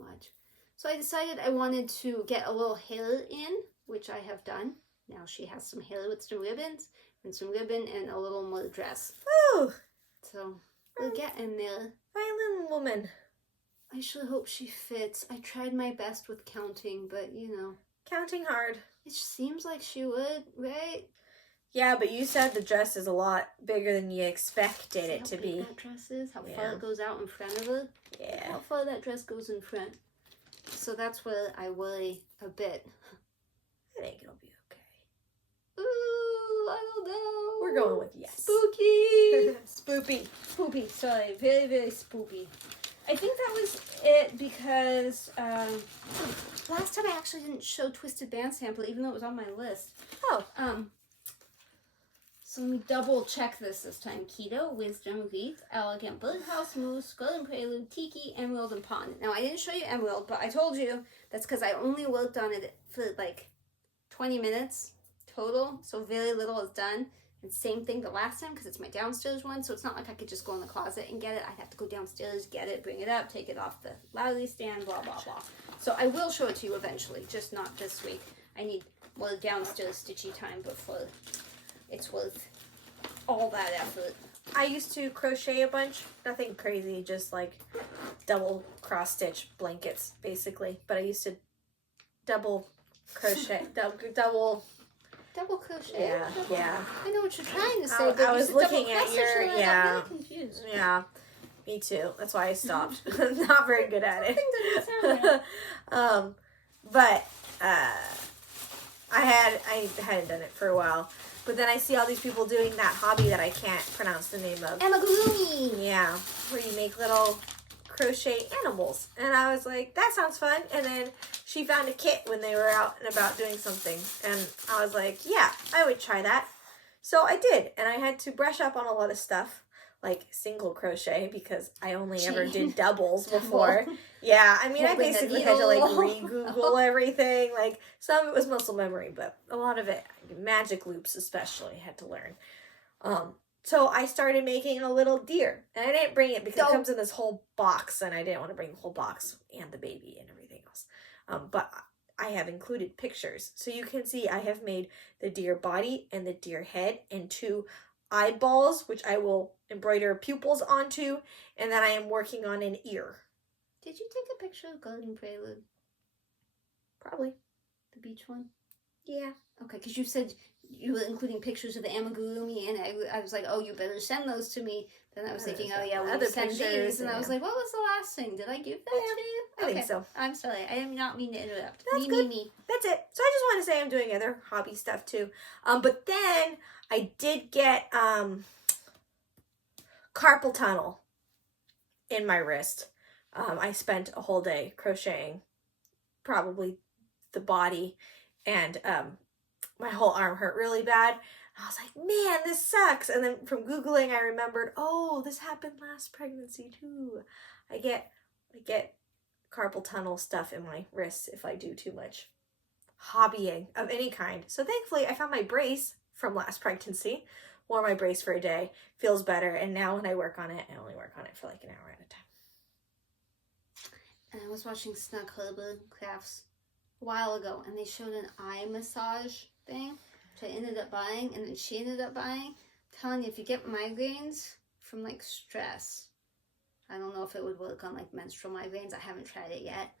much. So I decided I wanted to get a little hair in, which I have done. Now she has some hair with some ribbons and some ribbon and a little more dress. Oh! So we'll get in there. Violin woman. I sure hope she fits. I tried my best with counting, but you know. Counting hard. It seems like she would, right? Yeah, but you said the dress is a lot bigger than you expected it to be. How big that dress is? How far it goes out in front of her? Yeah. How far that dress goes in front. So that's where I worry a bit. I think it'll be okay. Ooh, I don't know. We're going with yes. Spooky. Spoopy. Spoopy, sorry. Very, very spoopy. I think that was it because last time I actually didn't show Twisted Band Sample even though it was on my list. Oh. So let me double check this time. Keto, Wisdom, Wreath, Elegant, Birdhouse, Moose, Golden Prelude, Tiki, Emerald, and Pond. Now I didn't show you Emerald, but I told you that's because I only worked on it for like 20 minutes total, so very little is done. And same thing the last time because it's my downstairs one, so it's not like I could just go in the closet and get it. I'd have to go downstairs, get it, bring it up, take it off the lottery stand, blah, blah, blah. So I will show it to you eventually, just not this week. I need more downstairs stitchy time before it's worth all that effort. I used to crochet a bunch. Nothing crazy, just like double cross stitch blankets, basically. But I used to double crochet, double crochet. Yeah. I know what you're trying to say, but I was looking at your I got really confused. Yeah, me too. That's why I stopped. Not very good at it. But I hadn't done it for a while. But then I see all these people doing that hobby that I can't pronounce the name of. Amagurumi. Yeah, where you make little crochet animals. And I was like, that sounds fun. And then she found a kit when they were out and about doing something. And I was like, yeah, I would try that. So I did. And I had to brush up on a lot of stuff, like single crochet, because I only ever did doubles before. Yeah, I mean, I basically had to like re-Google everything. Like, some of it was muscle memory, but a lot of it, magic loops especially, had to learn. So I started making a little deer, and I didn't bring it because it comes in this whole box, and I didn't want to bring the whole box and the baby and everything else. But I have included pictures, so you can see I have made the deer body and the deer head and 2 eyeballs, which I will embroider pupils onto, and then I am working on an ear. Did you take a picture of Golden Prelude? Probably. The beach one? Yeah. Okay, because you said you were including pictures of the amigurumi, and I was like, oh, you better send those to me. Then I was thinking, oh yeah, we'll send these, and I was like, what was the last thing? Did I give that to you? I think so. I'm sorry. I am not mean to interrupt. That's good. That's it. So I just want to say I'm doing other hobby stuff too. But then I did get carpal tunnel in my wrist. I spent a whole day crocheting, probably the body, and my whole arm hurt really bad. I was like, man, this sucks. And then from Googling, I remembered, oh, this happened last pregnancy too. I get carpal tunnel stuff in my wrists if I do too much hobbying of any kind. So thankfully, I found my brace from last pregnancy, wore my brace for a day, feels better. And now when I work on it, I only work on it for like an hour at a time. And I was watching Snug Harbor Crafts a while ago, and they showed an eye massage thing, which I ended up buying, and then she ended up buying. I'm telling you, if you get migraines from like stress, I don't know if it would work on like menstrual migraines. I haven't tried it yet.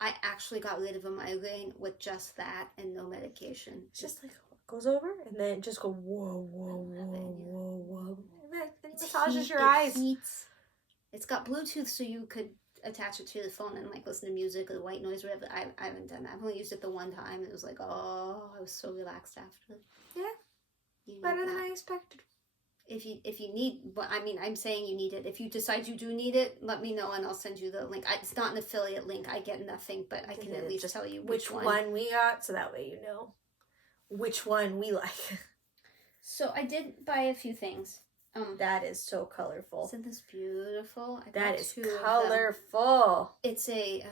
I actually got rid of a migraine with just that and no medication. It's just like it goes over, and then it just goes whoa, whoa, whoa, whoa, whoa, and then it massages your eyes. Heats. It's got Bluetooth, so you could attach it to the phone and like listen to music or white noise or whatever. I haven't done that. I've only used it the one time. It was like, oh, I was so relaxed after. Yeah, better than I expected. If you need, but I mean, I'm saying you need it. If you decide you do need it, let me know and I'll send you the link. It's not an affiliate link. I get nothing, but I can at least just tell you which one we got, so that way you know which one we like. So I did buy a few things. That is so colorful. Isn't this beautiful? That is colorful. It's a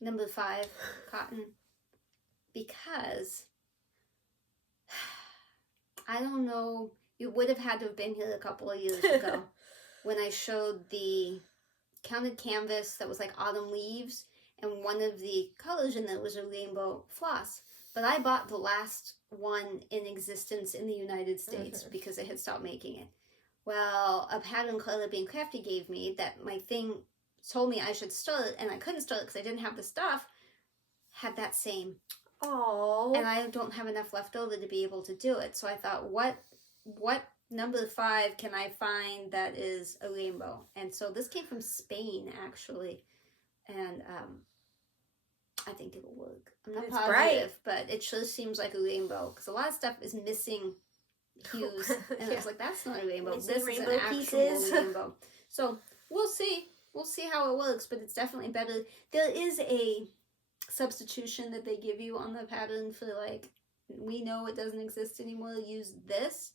number 5 cotton, because I don't know, you would have had to have been here a couple of years ago when I showed the counted canvas that was like autumn leaves, and one of the colors in it was a rainbow floss. But I bought the last one in existence in the United States because they had stopped making it. Well, a pattern Karla Being Crafty gave me that my thing told me I should start, and I couldn't start because I didn't have the stuff, had that same. Oh. And I don't have enough left over to be able to do it. So I thought, what number 5 can I find that is a rainbow? And so this came from Spain, actually. And I think it'll work. I'm not positive, bright, but it sure seems like a rainbow, because a lot of stuff is missing hues. And I was like, that's not a rainbow. This is an actual rainbow. So we'll see. We'll see how it works, but it's definitely better. There is a substitution that they give you on the pattern for like, we know it doesn't exist anymore, use this.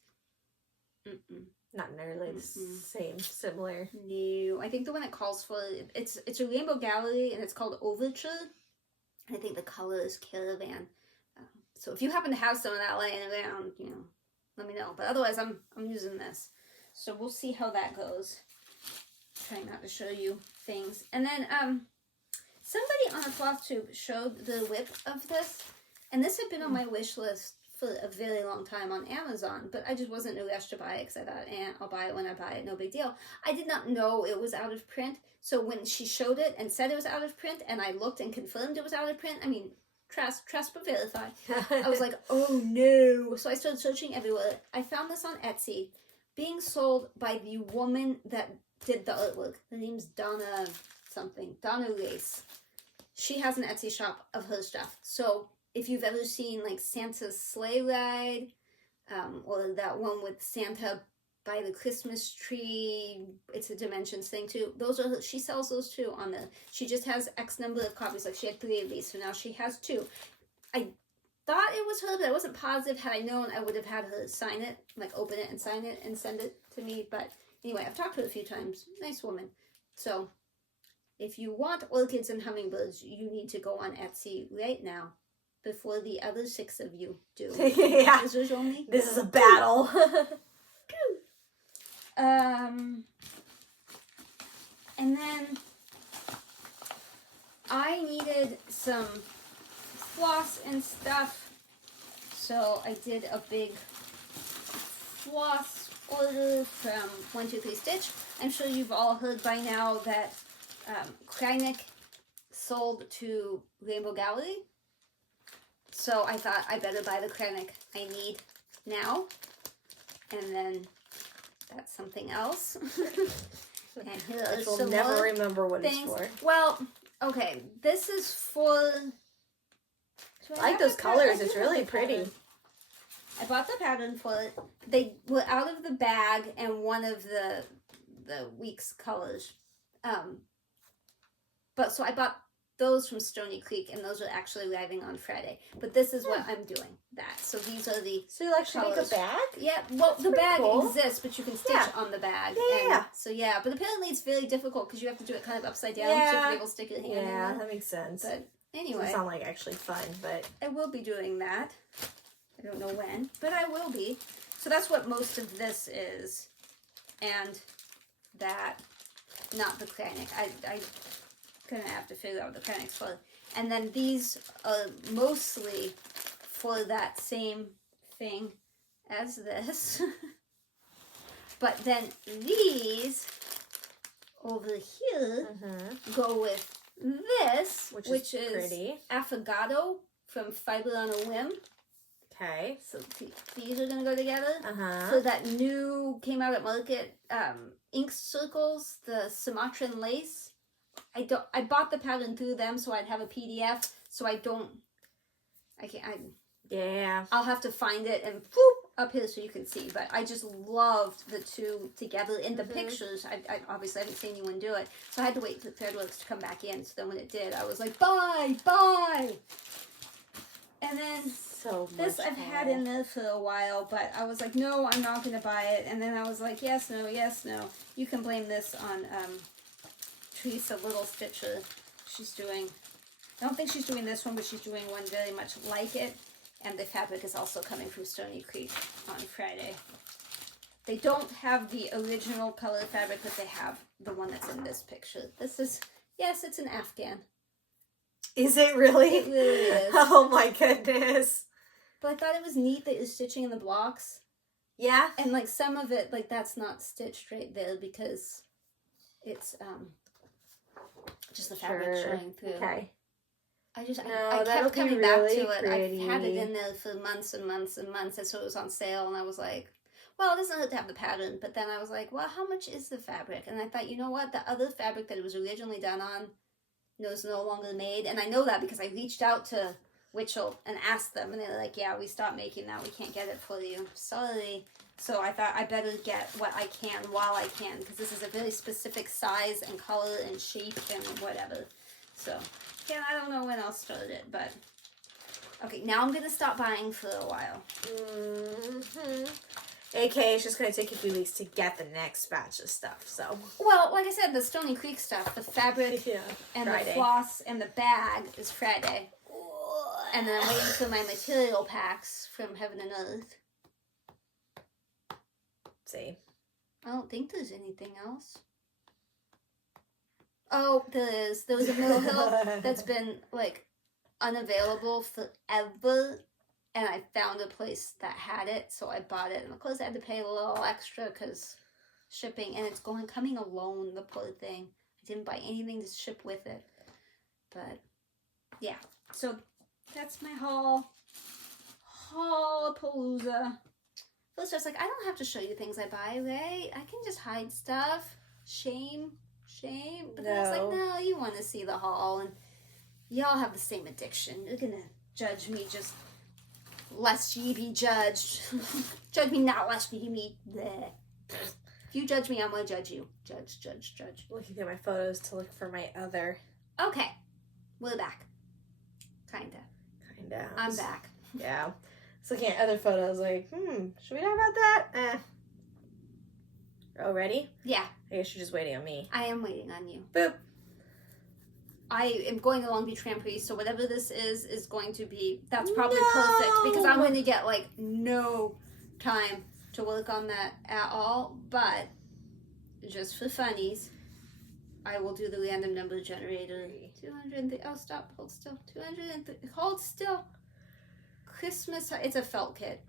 Not nearly the same, similar. No, I think the one it calls for, it's a rainbow gallery, and it's called Overture. I think the color is Caravan. So if you happen to have some of that laying around, you know, let me know. But otherwise, I'm using this. So we'll see how that goes. Trying not to show you things. And then somebody on a FlossTube showed the WIP of this, and this had been on my wish list for a very long time on Amazon, but I just wasn't in a rush to buy it because I thought, I'll buy it when I buy it, no big deal. I did not know it was out of print, so when she showed it and said it was out of print, and I looked and confirmed it was out of print, I mean, trust but verify. I was like, oh no. So I started searching everywhere. I found this on Etsy, being sold by the woman that did the artwork. Her name's Donna something, Donna Lace. She has an Etsy shop of her stuff. So if you've ever seen like Santa's Sleigh Ride, or that one with Santa by the Christmas tree, it's a Dimensions thing too. Those are she sells those too on there. She just has X number of copies. Like she had 3 of these, so now she has 2. I thought it was her, but I wasn't positive. Had I known, I would have had her sign it, like open it and sign it and send it to me. But anyway, I've talked to her a few times. Nice woman. So if you want orchids and hummingbirds, you need to go on Etsy right now before the other 6 of you do. Yeah. This is a battle. And then I needed some floss and stuff, so I did a big floss order from 123 Stitch. I'm sure you've all heard by now that Kreinik sold to Rainbow Gallery. So I thought I better buy the Krennic I need now. And then that's something else. And here are We'll some never more remember what things. it's for. Well, okay, this is for... I like those colors. It's really pretty. I bought the pattern for it. They were out of the bag and one of the week's colors. But so I bought those from Stony Creek, and those are actually arriving on Friday. But this is what I'm doing. So these are the So you actually make a bag? Yeah, well, the bag cool. exists, but you can stitch on the bag. Yeah. So yeah, but apparently it's very difficult because you have to do it kind of upside down so you can be able to stick your hand in Yeah, it. that makes sense. But anyway. Doesn't sound like actually fun, but... I will be doing that. I don't know when, but I will be. So that's what most of this is. And that, not the Krennic. I'm gonna have to figure out what the Krennic's for. And then these are mostly for that same thing as this. But then these over here go with this, which is pretty. Affogato from Fiber on a Whim. Okay. So these are gonna go together. Uh-huh. So that new came out at Market, ink circles, the Sumatran lace. I bought the pattern through them so I'd have a PDF. So I'll have to find it and up here so you can see. But I just loved the two together in the pictures. I obviously haven't seen anyone do it, so I had to wait for Threadworks to come back in. So then when it did, I was like, buy. And then this I've had in there for a while, but I was like, no, I'm not going to buy it. And then I was like, yes, no. You can blame this on Teresa Little Stitcher. I don't think she's doing this one, but she's doing one very much like it. And the fabric is also coming from Stony Creek on Friday. They don't have the original color fabric, but they have the one that's in this picture. This is, yes, it's an Afghan. Is it really? It really is. Oh my goodness. But I thought it was neat that you're stitching in the blocks. Yeah. And like some of it, like that's not stitched right there because it's just the fabric showing through. Okay. I kept coming back to it. I've had it in there for months and months and months, and so it was on sale, and I was like, well, it doesn't hurt to have the pattern. But then I was like, well, how much is the fabric? And I thought, you know what? The other fabric that it was originally done on is no longer made, and I know that because I reached out to Witchell and asked them, and they were like, yeah, we stopped making that. We can't get it for you. Sorry. So I thought I better get what I can while I can, because this is a very specific size and color and shape and whatever. So, yeah, I don't know when I'll start it, but... Okay, now I'm going to stop buying for a while. AK, it's just going to take a few weeks to get the next batch of stuff, so... Well, like I said, the Stony Creek stuff, the fabric and Friday. The floss and the bag is Friday. And then I'm waiting for my material packs from Heaven and Earth. See. I don't think there's anything else. Oh, there is. There was a Mill Hill that's been, like, unavailable forever. And I found a place that had it, so I bought it. And of course I had to pay a little extra because shipping. And it's coming alone, the poor thing. I didn't buy anything to ship with it. But, yeah. So, that's my haul-palooza. First I was like, I don't have to show you things I buy, right? I can just hide stuff. Shame. But then I was like, no, you want to see the haul. And y'all have the same addiction. You're going to judge me just lest ye be judged. Judge me not lest ye be bleh. If you judge me, I'm going to judge you. Judge. Looking at my photos to look for my other... Okay. We're back. Kinda. I'm back. Yeah. I was looking at other photos like, should we talk about that? Oh, ready? Yeah. I guess you're just waiting on me. I am waiting on you. Boop. I am going to Long Beach Grand Prix, so whatever this is going to be, that's probably perfect, because I'm going to get, like, no time to work on that at all, but just for funnies, I will do the random number generator. 203, oh, stop, hold still, 203, hold still. Christmas, it's a felt kit.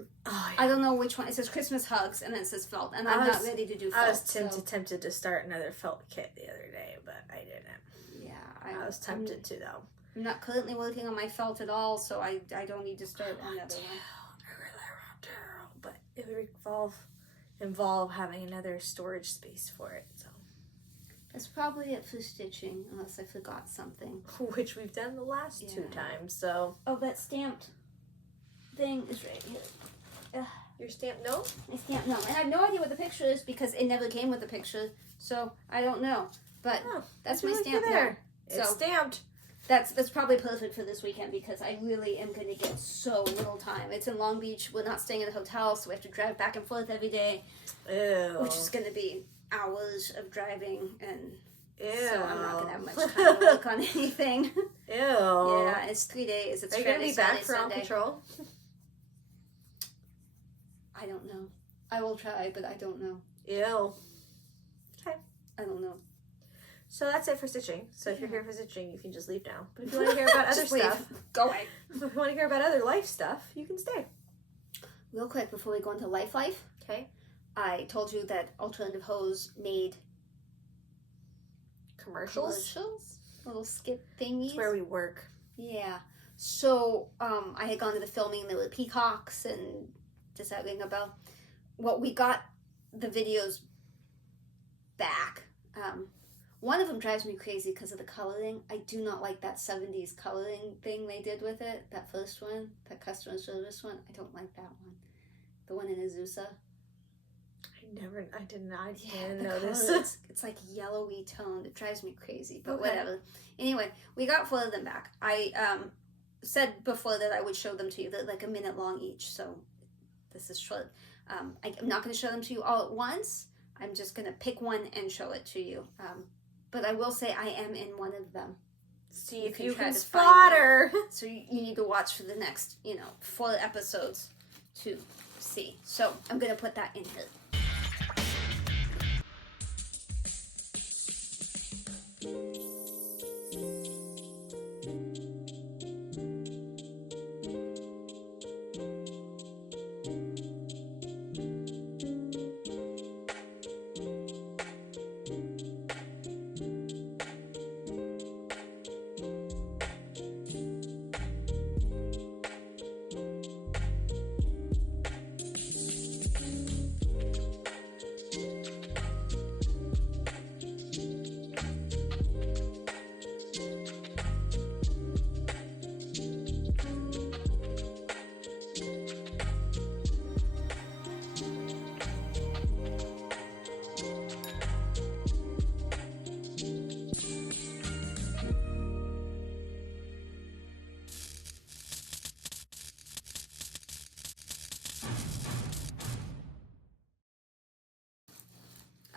Oh, yeah. I don't know which one. It says Christmas Hugs, and then it says felt, and I'm not ready to do felt. I was tempted to start another felt kit the other day, but I didn't. Yeah. I was tempted to, though. I'm not currently working on my felt at all, so I don't need to start another one. I really want to, but it would involve having another storage space for it, so. That's probably it for stitching, unless I forgot something. Which we've done the last 2 times, so. Oh, that stamped thing is right here. Your stamped note? My stamped note. And I have no idea what the picture is because it never came with the picture, so I don't know. But that's my stamped note. It's stamped. That's probably perfect for this weekend because I really am going to get so little time. It's in Long Beach. We're not staying in a hotel, so we have to drive back and forth every day. Ew. Which is going to be hours of driving, and Ew. so I'm not going to have much time to work on anything. Ew. Yeah, it's 3 days. It's Are you Friday, going to be Saturday, back for Sunday. On Patrol? I don't know. I will try, but I don't know. Ew. Okay. I don't know. So that's it for stitching. So if you're here for stitching, you can just leave now. But if you want to hear about other stuff, go away. If you want to hear about other life stuff, you can stay. Real quick before we go into life, okay. I told you that Alternative Hose made commercials, little skit thingies. It's where we work. Yeah. So I had gone to the filming. There were peacocks and does that ring a bell? Well, we got the videos back. One of them drives me crazy because of the coloring. I do not like that 70s coloring thing they did with it. That first one, that customer service one. I don't like that one. The one in Azusa. I didn't know this. It's like yellowy toned. It drives me crazy, but whatever. Anyway, we got 4 of them back. I said before that I would show them to you. They're like a minute long each, so this is short. I'm not going to show them to you all at once. I'm just going to pick one and show it to you. But I will say I am in one of them. See if you can spot her. So you need to watch for the next, 4 episodes to see. So I'm going to put that in here.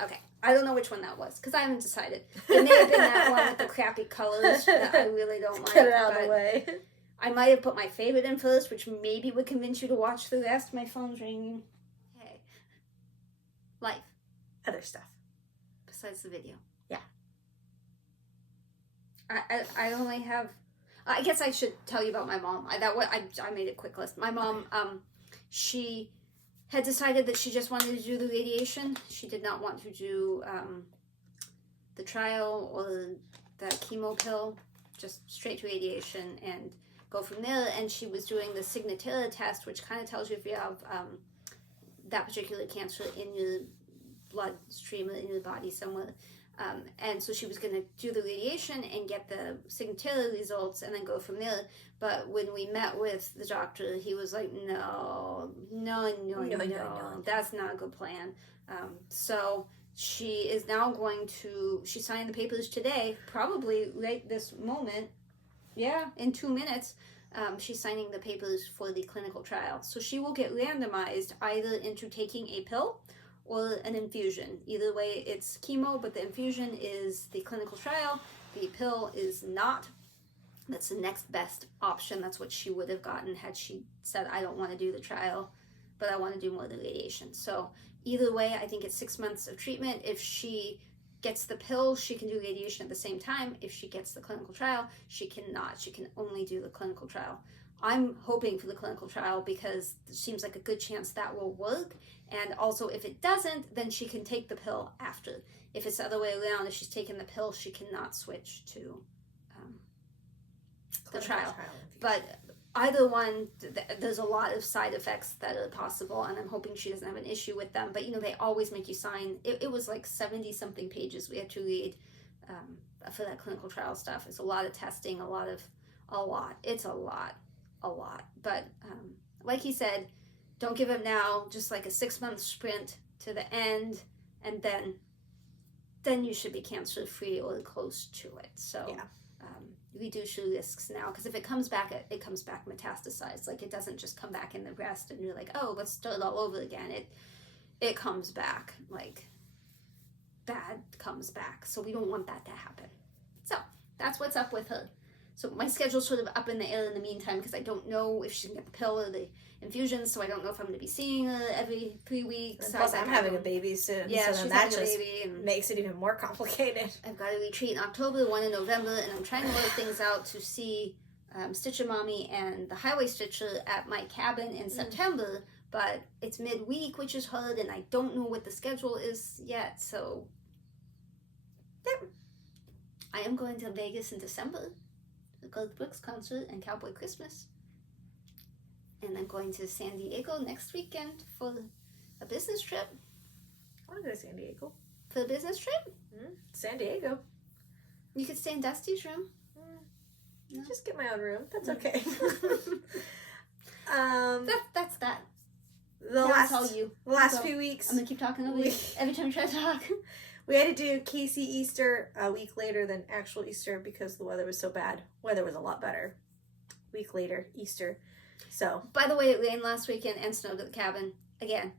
Okay, I don't know which one that was because I haven't decided. It may have been that one with the crappy colors that I really don't like. Get it out of the way. I might have put my favorite in first, which maybe would convince you to watch the rest. My phone's ringing. Hey. Life. Other stuff. Besides the video. Yeah. I only have... I guess I should tell you about my mom. I made a quick list. My mom, she had decided that she just wanted to do the radiation. She did not want to do the trial or the chemo pill. Just straight to radiation and go from there. And she was doing the Signatera test, which kind of tells you if you have that particular cancer in your bloodstream or in your body somewhere. And so she was going to do the radiation and get the Signatera results and then go from there. But when we met with the doctor, he was like, no, that's not a good plan. So she is now going to, she signed the papers today, probably right this moment. Yeah, in 2 minutes. She's signing the papers for the clinical trial. So she will get randomized either into taking a pill or an infusion. Either way, it's chemo, but the infusion is the clinical trial. The pill is not. That's the next best option. That's what she would have gotten had she said, I don't want to do the trial, but I want to do more of the radiation. So either way, I think it's 6 months of treatment. If she gets the pill, she can do radiation at the same time. If she gets the clinical trial, she cannot. She can only do the clinical trial. I'm hoping for the clinical trial because it seems like a good chance that will work. And also, if it doesn't, then she can take the pill after. If it's the other way around, if she's taking the pill, she cannot switch to trial. But either one, there's a lot of side effects that are possible, and I'm hoping she doesn't have an issue with them. But, you know, they always make you sign. It was like 70-something pages we had to read for that clinical trial stuff. It's a lot of testing, a lot. It's a lot. But like he said, don't give up now. Just like a 6-month sprint to the end, and then you should be cancer-free or close to it. So yeah. Reduce your risks now, because if it comes back, it comes back metastasized. Like, it doesn't just come back in the breast and you're like, oh, let's start all over again. It comes back, like, bad comes back. So we don't want that to happen. So that's what's up with her. So my schedule's sort of up in the air in the meantime, because I don't know if she's gonna get the pill or the infusion, so I don't know if I'm gonna be seeing her every 3 weeks. And plus, I'm having a baby soon. Yeah, so she's that having just a baby, and makes it even more complicated. I've got a retreat in October, one in November, and I'm trying to work things out to see Stitcher Mommy and the Highway Stitcher at my cabin in September, but it's midweek, which is hard, and I don't know what the schedule is yet, so yeah. I am going to Vegas in December, the Garth Brooks concert and Cowboy Christmas. And I'm going to San Diego next weekend for a business trip. I want to go to San Diego. For a business trip? San Diego. You could stay in Dusty's room. No. Just get my own room. That's okay. That's that. The last few weeks. I'm going to keep talking over you every time you try to talk. We had to do Casey Easter a week later than actual Easter because the weather was so bad. Weather was a lot better. Week later, Easter. So. By the way, it rained last weekend and snowed at the cabin. Again.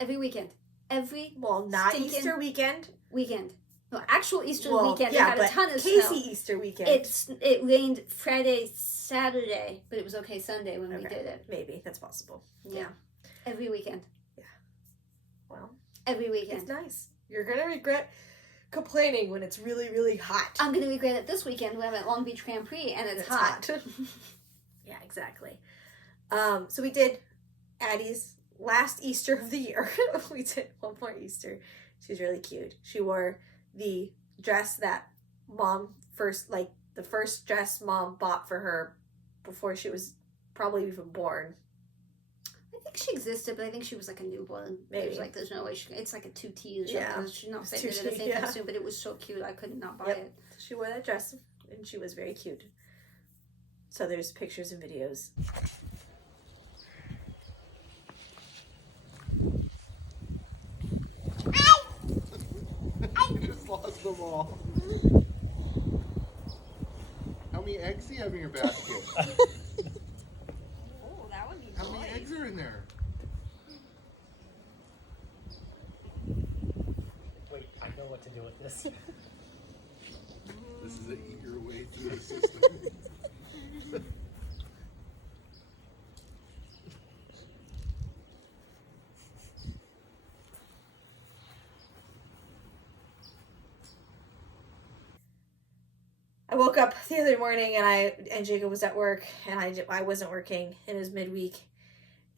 Every weekend. Not Easter weekend. No, actual Easter weekend. Yeah, it had a ton of Casey snow. Easter weekend. It rained Friday, Saturday, but it was okay Sunday when we did it. Maybe. That's possible. Yeah. Every weekend. Yeah. Well. Every weekend. It's nice. You're going to regret complaining when it's really, really hot. I'm going to regret it this weekend when I'm at Long Beach Grand Prix and it's hot. Yeah, exactly. So we did Addie's last Easter of the year. We did one more Easter. She's really cute. She wore the dress that Mom the first dress Mom bought for her before she was probably even born. I think she existed, but I think she was like a newborn. Maybe. It was there's no way it's like a 2T or something. Yeah. She's not fitting it at the same time soon, but it was so cute. I could not buy it. She wore that dress and she was very cute. So there's pictures and videos. I just lost them all. How many eggs do you have in your basket? Oh, that would be How many eggs are in there? Wait, I know what to do with this. This is an eager way through the system. I woke up the other morning and Jacob was at work and I wasn't working. It was midweek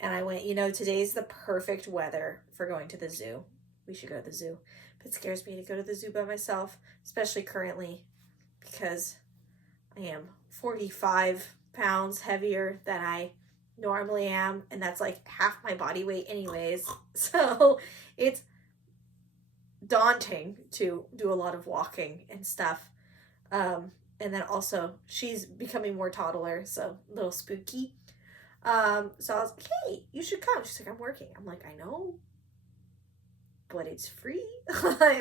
and I went, today's the perfect weather for going to the zoo. We should go to the zoo. But it scares me to go to the zoo by myself, especially currently because I am 45 pounds heavier than I normally am, and that's like half my body weight anyways. So it's daunting to do a lot of walking and stuff. And then also she's becoming more toddler, so a little spooky. So I was like, hey, you should come. She's like, I'm working. I'm like, I know, but it's free.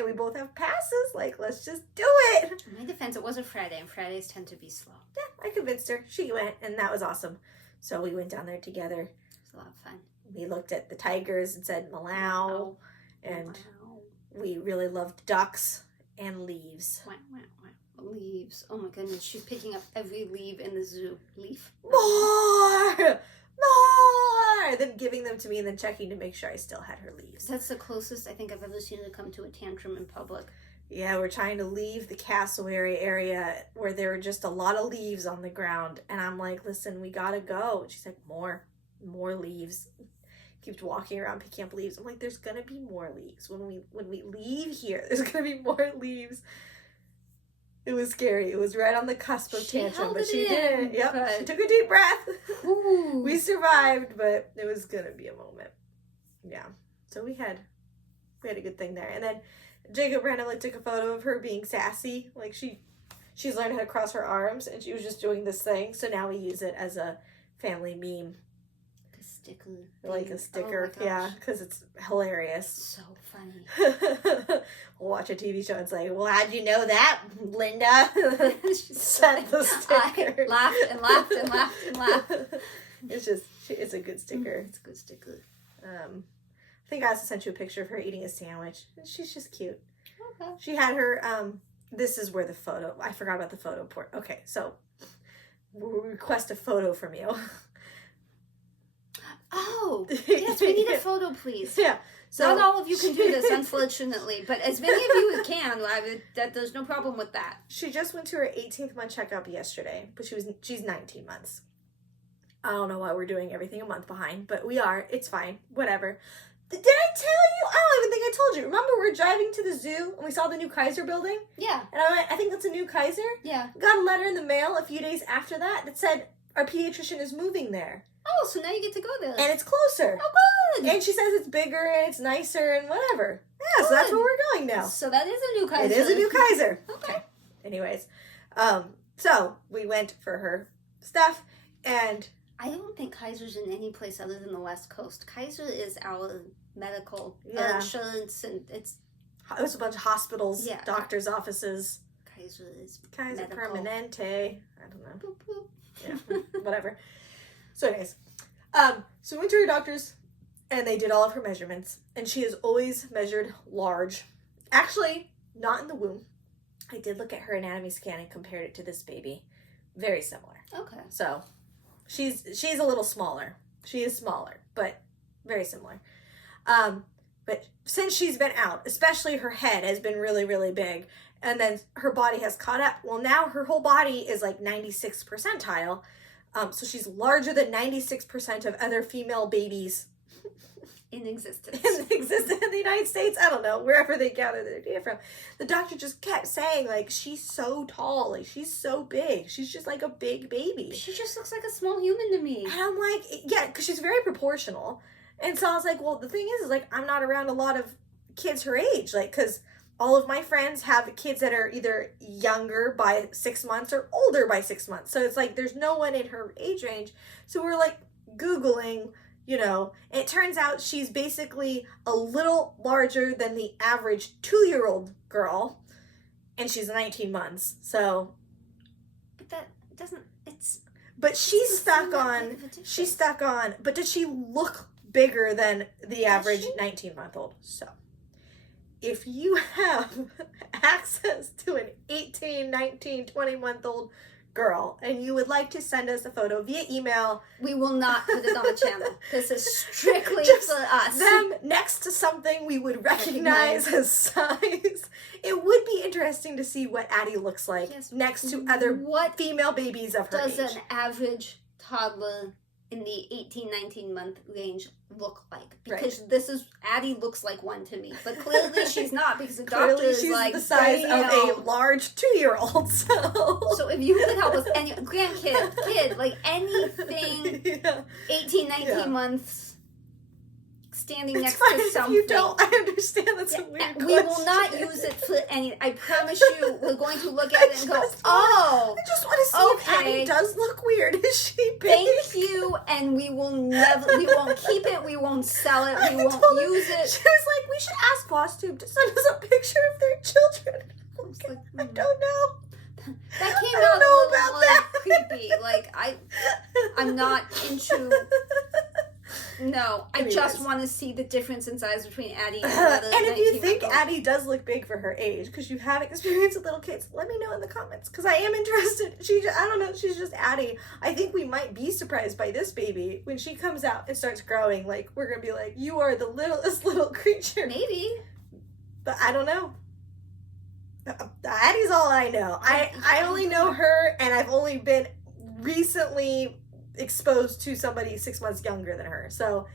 We both have passes. Like, let's just do it. In my defense, it was a Friday, and Fridays tend to be slow. Yeah, I convinced her. She went, and that was awesome. So we went down there together. It was a lot of fun. We looked at the tigers and said meow, and wow. we really loved ducks and leaves. Wow. Leaves. Oh my goodness, she's picking up every leaf in the zoo. Leaf? More! Then giving them to me and then checking to make sure I still had her leaves. That's the closest I think I've ever seen her come to a tantrum in public. Yeah, we're trying to leave the cassowary area where there were just a lot of leaves on the ground. And I'm like, listen, we gotta go. And she's like, more leaves. Keeps walking around picking up leaves. I'm like, there's gonna be more leaves. When we leave here, there's gonna be more leaves. It was scary. It was right on the cusp of tantrum, held but it she in, didn't. Yep, but- she took a deep breath. Ooh. We survived, but it was gonna be a moment. Yeah. So we had a good thing there. And then Jacob randomly took a photo of her being sassy. Like she's learned how to cross her arms, and she was just doing this thing. So now we use it as a family meme. A sticker. Like a sticker. Oh my Yeah, gosh. because it's hilarious. So funny. We'll watch a TV show and it's like, well, how'd you know that, Linda? Sent the sticker. I laughed and laughed and laughed and laughed. It's a good sticker. It's a good sticker. I think I also sent you a picture of her eating a sandwich. She's just cute. Okay. She had her, this is where the photo, I forgot about the photo port. Okay, so we'll request a photo from you. Oh, yes, we need a photo, please. Yeah. So Not all of you can do this, unfortunately, but as many of you as can, there's no problem with that. She just went to her 18th month checkup yesterday, but she's 19 months. I don't know why we're doing everything a month behind, but we are. It's fine. Whatever. Did I tell you? I don't even think I told you. Remember, we were driving to the zoo and we saw the new Kaiser building? Yeah, And I went, I think that's a new Kaiser. yeah. Got a letter in the mail a few days after that said our pediatrician is moving there. Oh, so now you get to go there. And it's closer. Oh, good. And she says it's bigger and it's nicer and whatever. Yeah, so that's Good. where we're going now. So that is a new Kaiser. It is a new Kaiser. Okay. Anyways, so we went for her stuff, and I don't think Kaiser's in any place other than the West Coast. Kaiser is our medical Yeah. insurance, and it's it was a bunch of hospitals, Yeah. doctors' offices. Kaiser is Kaiser medical. Permanente. I don't know. Boop, boop. Yeah, whatever. So anyways, so we went to her doctor's, and they did all of her measurements, and she has always measured large. Actually, not in the womb. I did look at her anatomy scan and compared it to this baby. Very similar. Okay. So she's a little smaller. She is smaller, but very similar. But since she's been out, especially her head has been really, really big, and then her body has caught up. Well, now her whole body is like 96th percentile. So she's larger than 96% of other female babies In existence. in the United States. I don't know, wherever they gather their data from. The doctor just kept saying, like, she's so tall, like, she's so big. She's just like a big baby. She just looks like a small human to me. And I'm like, yeah, because she's very proportional. And so I was like, well, the thing is like, I'm not around a lot of kids her age, like, because all of my friends have kids that are either younger by 6 months or older by 6 months. So it's like, there's no one in her age range. So we're like Googling, and it turns out she's basically a little larger than the average 2-year-old girl, and she's 19 months. So, But that doesn't, it's... but she's Doesn't stuck seem that on, big of a difference. she's stuck on, but does she look bigger than the average she? 19-month-old? So, if you have access to an 18, 19, 20-month-old girl and you would like to send us a photo via email, We will not put it on the channel. This is strictly just for us. them next to something we would recognize as size. It would be interesting to see what Addie looks like Yes. next to other What female babies of her does age. an average toddler in the 18-19 month range look like? Because this is, Addie looks like one to me, but clearly she's not, because the doctor Clearly is she's like, the size of a "Damn." large 2-year-old, so... So if you could help us, any grandkid, kid, like anything yeah. 18, 19 Yeah. months standing It's next fine to if something. you don't. I understand that's a Yeah, weird we question. will not use it for any. I promise you, we're going to look at it and go, "Oh, I just want to see if okay. Addie does look weird. Is she big? thank you," and we will never. We won't keep it. We won't sell it. I We won't told her- use She it. was like, we should ask FlossTube to send us a picture of their children. I was like, I don't know. That came I don't out a know little about like, that. creepy. Like I'm not into. No, I just Anyways. want to see the difference in size between Addie and the And other if you 19 think month old. Addie does look big for her age, because you have experience with little kids, let me know in the comments, because I am interested. I don't know, she's just Addie. I think we might be surprised by this baby when she comes out and starts growing. Like, we're going to be like, you are the littlest little creature. Maybe. But I don't know. Addie's all I know. I only know her, and I've only been recently exposed to somebody 6 months younger than her. So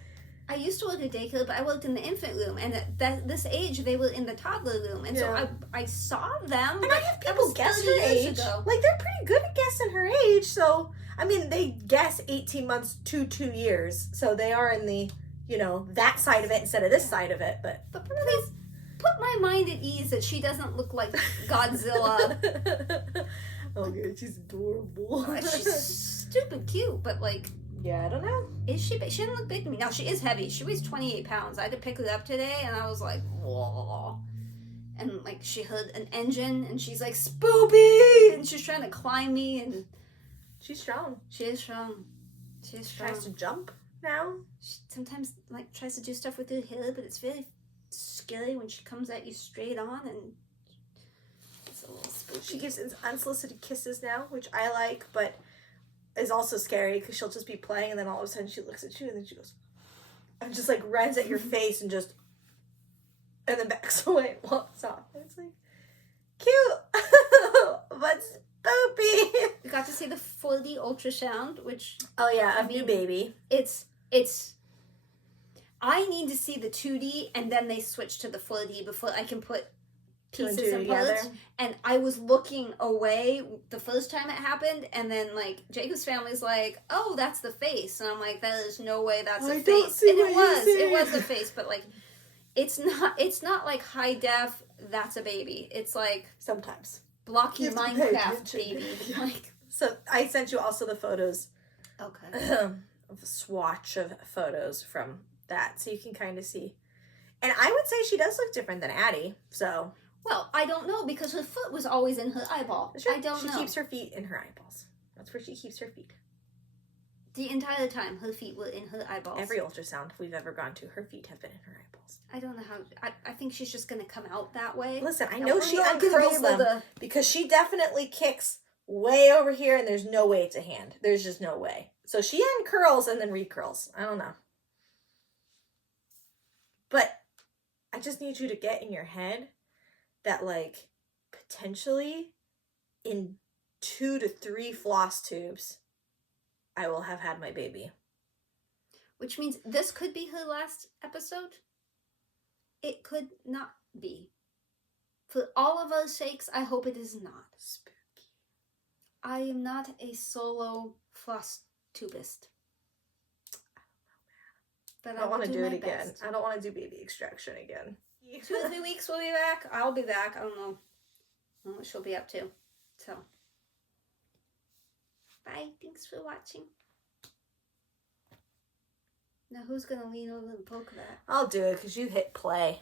I used to work at daycare, but I worked in the infant room, and at this age, they were in the toddler room, and so I saw them. And I have people guess her age. Ago. Like, they're pretty good at guessing her age, so, I mean, they guess 18 months to 2 years, so they are in the, you know, that side of it instead of this side of it, but please put my mind at ease that she doesn't look like Godzilla. Oh, good, she's adorable. She's stupid cute, but like... Yeah, I don't know. Is she big? She doesn't look big to me. No, she is heavy. She weighs 28 pounds. I had to pick her up today, and I was like, whoa. And, like, she heard an engine, and she's like, Spoopy! And she's trying to climb me, and... She's strong. She is strong. She is strong. Tries to jump now. She sometimes, like, tries to do stuff with her hair, but it's very scary when she comes at you straight on, and... It's a little spooky. She gives unsolicited kisses now, which I like, but... is also scary because she'll just be playing and then all of a sudden she looks at you and then she goes and just like runs at your face and just and then backs away and walks off. And it's like cute but spoopy. We got to see the 4D ultrasound, which new baby. It's I need to see the 2D and then they switch to the 4D before I can put pieces and parts. And I was looking away the first time it happened, and then like Jacob's family's like, "Oh, that's the face," and I'm like, "That is no way that's a face." And it was the face, but like, it's not like high def. That's a baby. It's like sometimes blocky Minecraft baby. Like, so I sent you also the photos. Okay. Of a swatch of photos from that, so you can kind of see. And I would say she does look different than Addie. So. Well, I don't know because her foot was always in her eyeball. Sure. I don't know. She keeps her feet in her eyeballs. That's where she keeps her feet. The entire time, her feet were in her eyeballs. Every ultrasound we've ever gone to, her feet have been in her eyeballs. I don't know how... I think she's just going to come out that way. Listen, I know she uncurls them because she definitely kicks way over here and there's no way it's a hand. There's just no way. So she uncurls and then recurls. I don't know. But I just need you to get in your head that, like, potentially in 2 to 3 floss tubes, I will have had my baby. Which means this could be her last episode. It could not be. For all of our sakes, I hope it is not. Spooky. I am not a solo floss tubist. But I don't want to do it again. I don't want to do baby extraction again. 2 or 3 weeks we'll be back. I'll be back. I don't know what she'll be up to. So, bye. Thanks for watching. Now who's going to lean over and poke that? I'll do it because you hit play.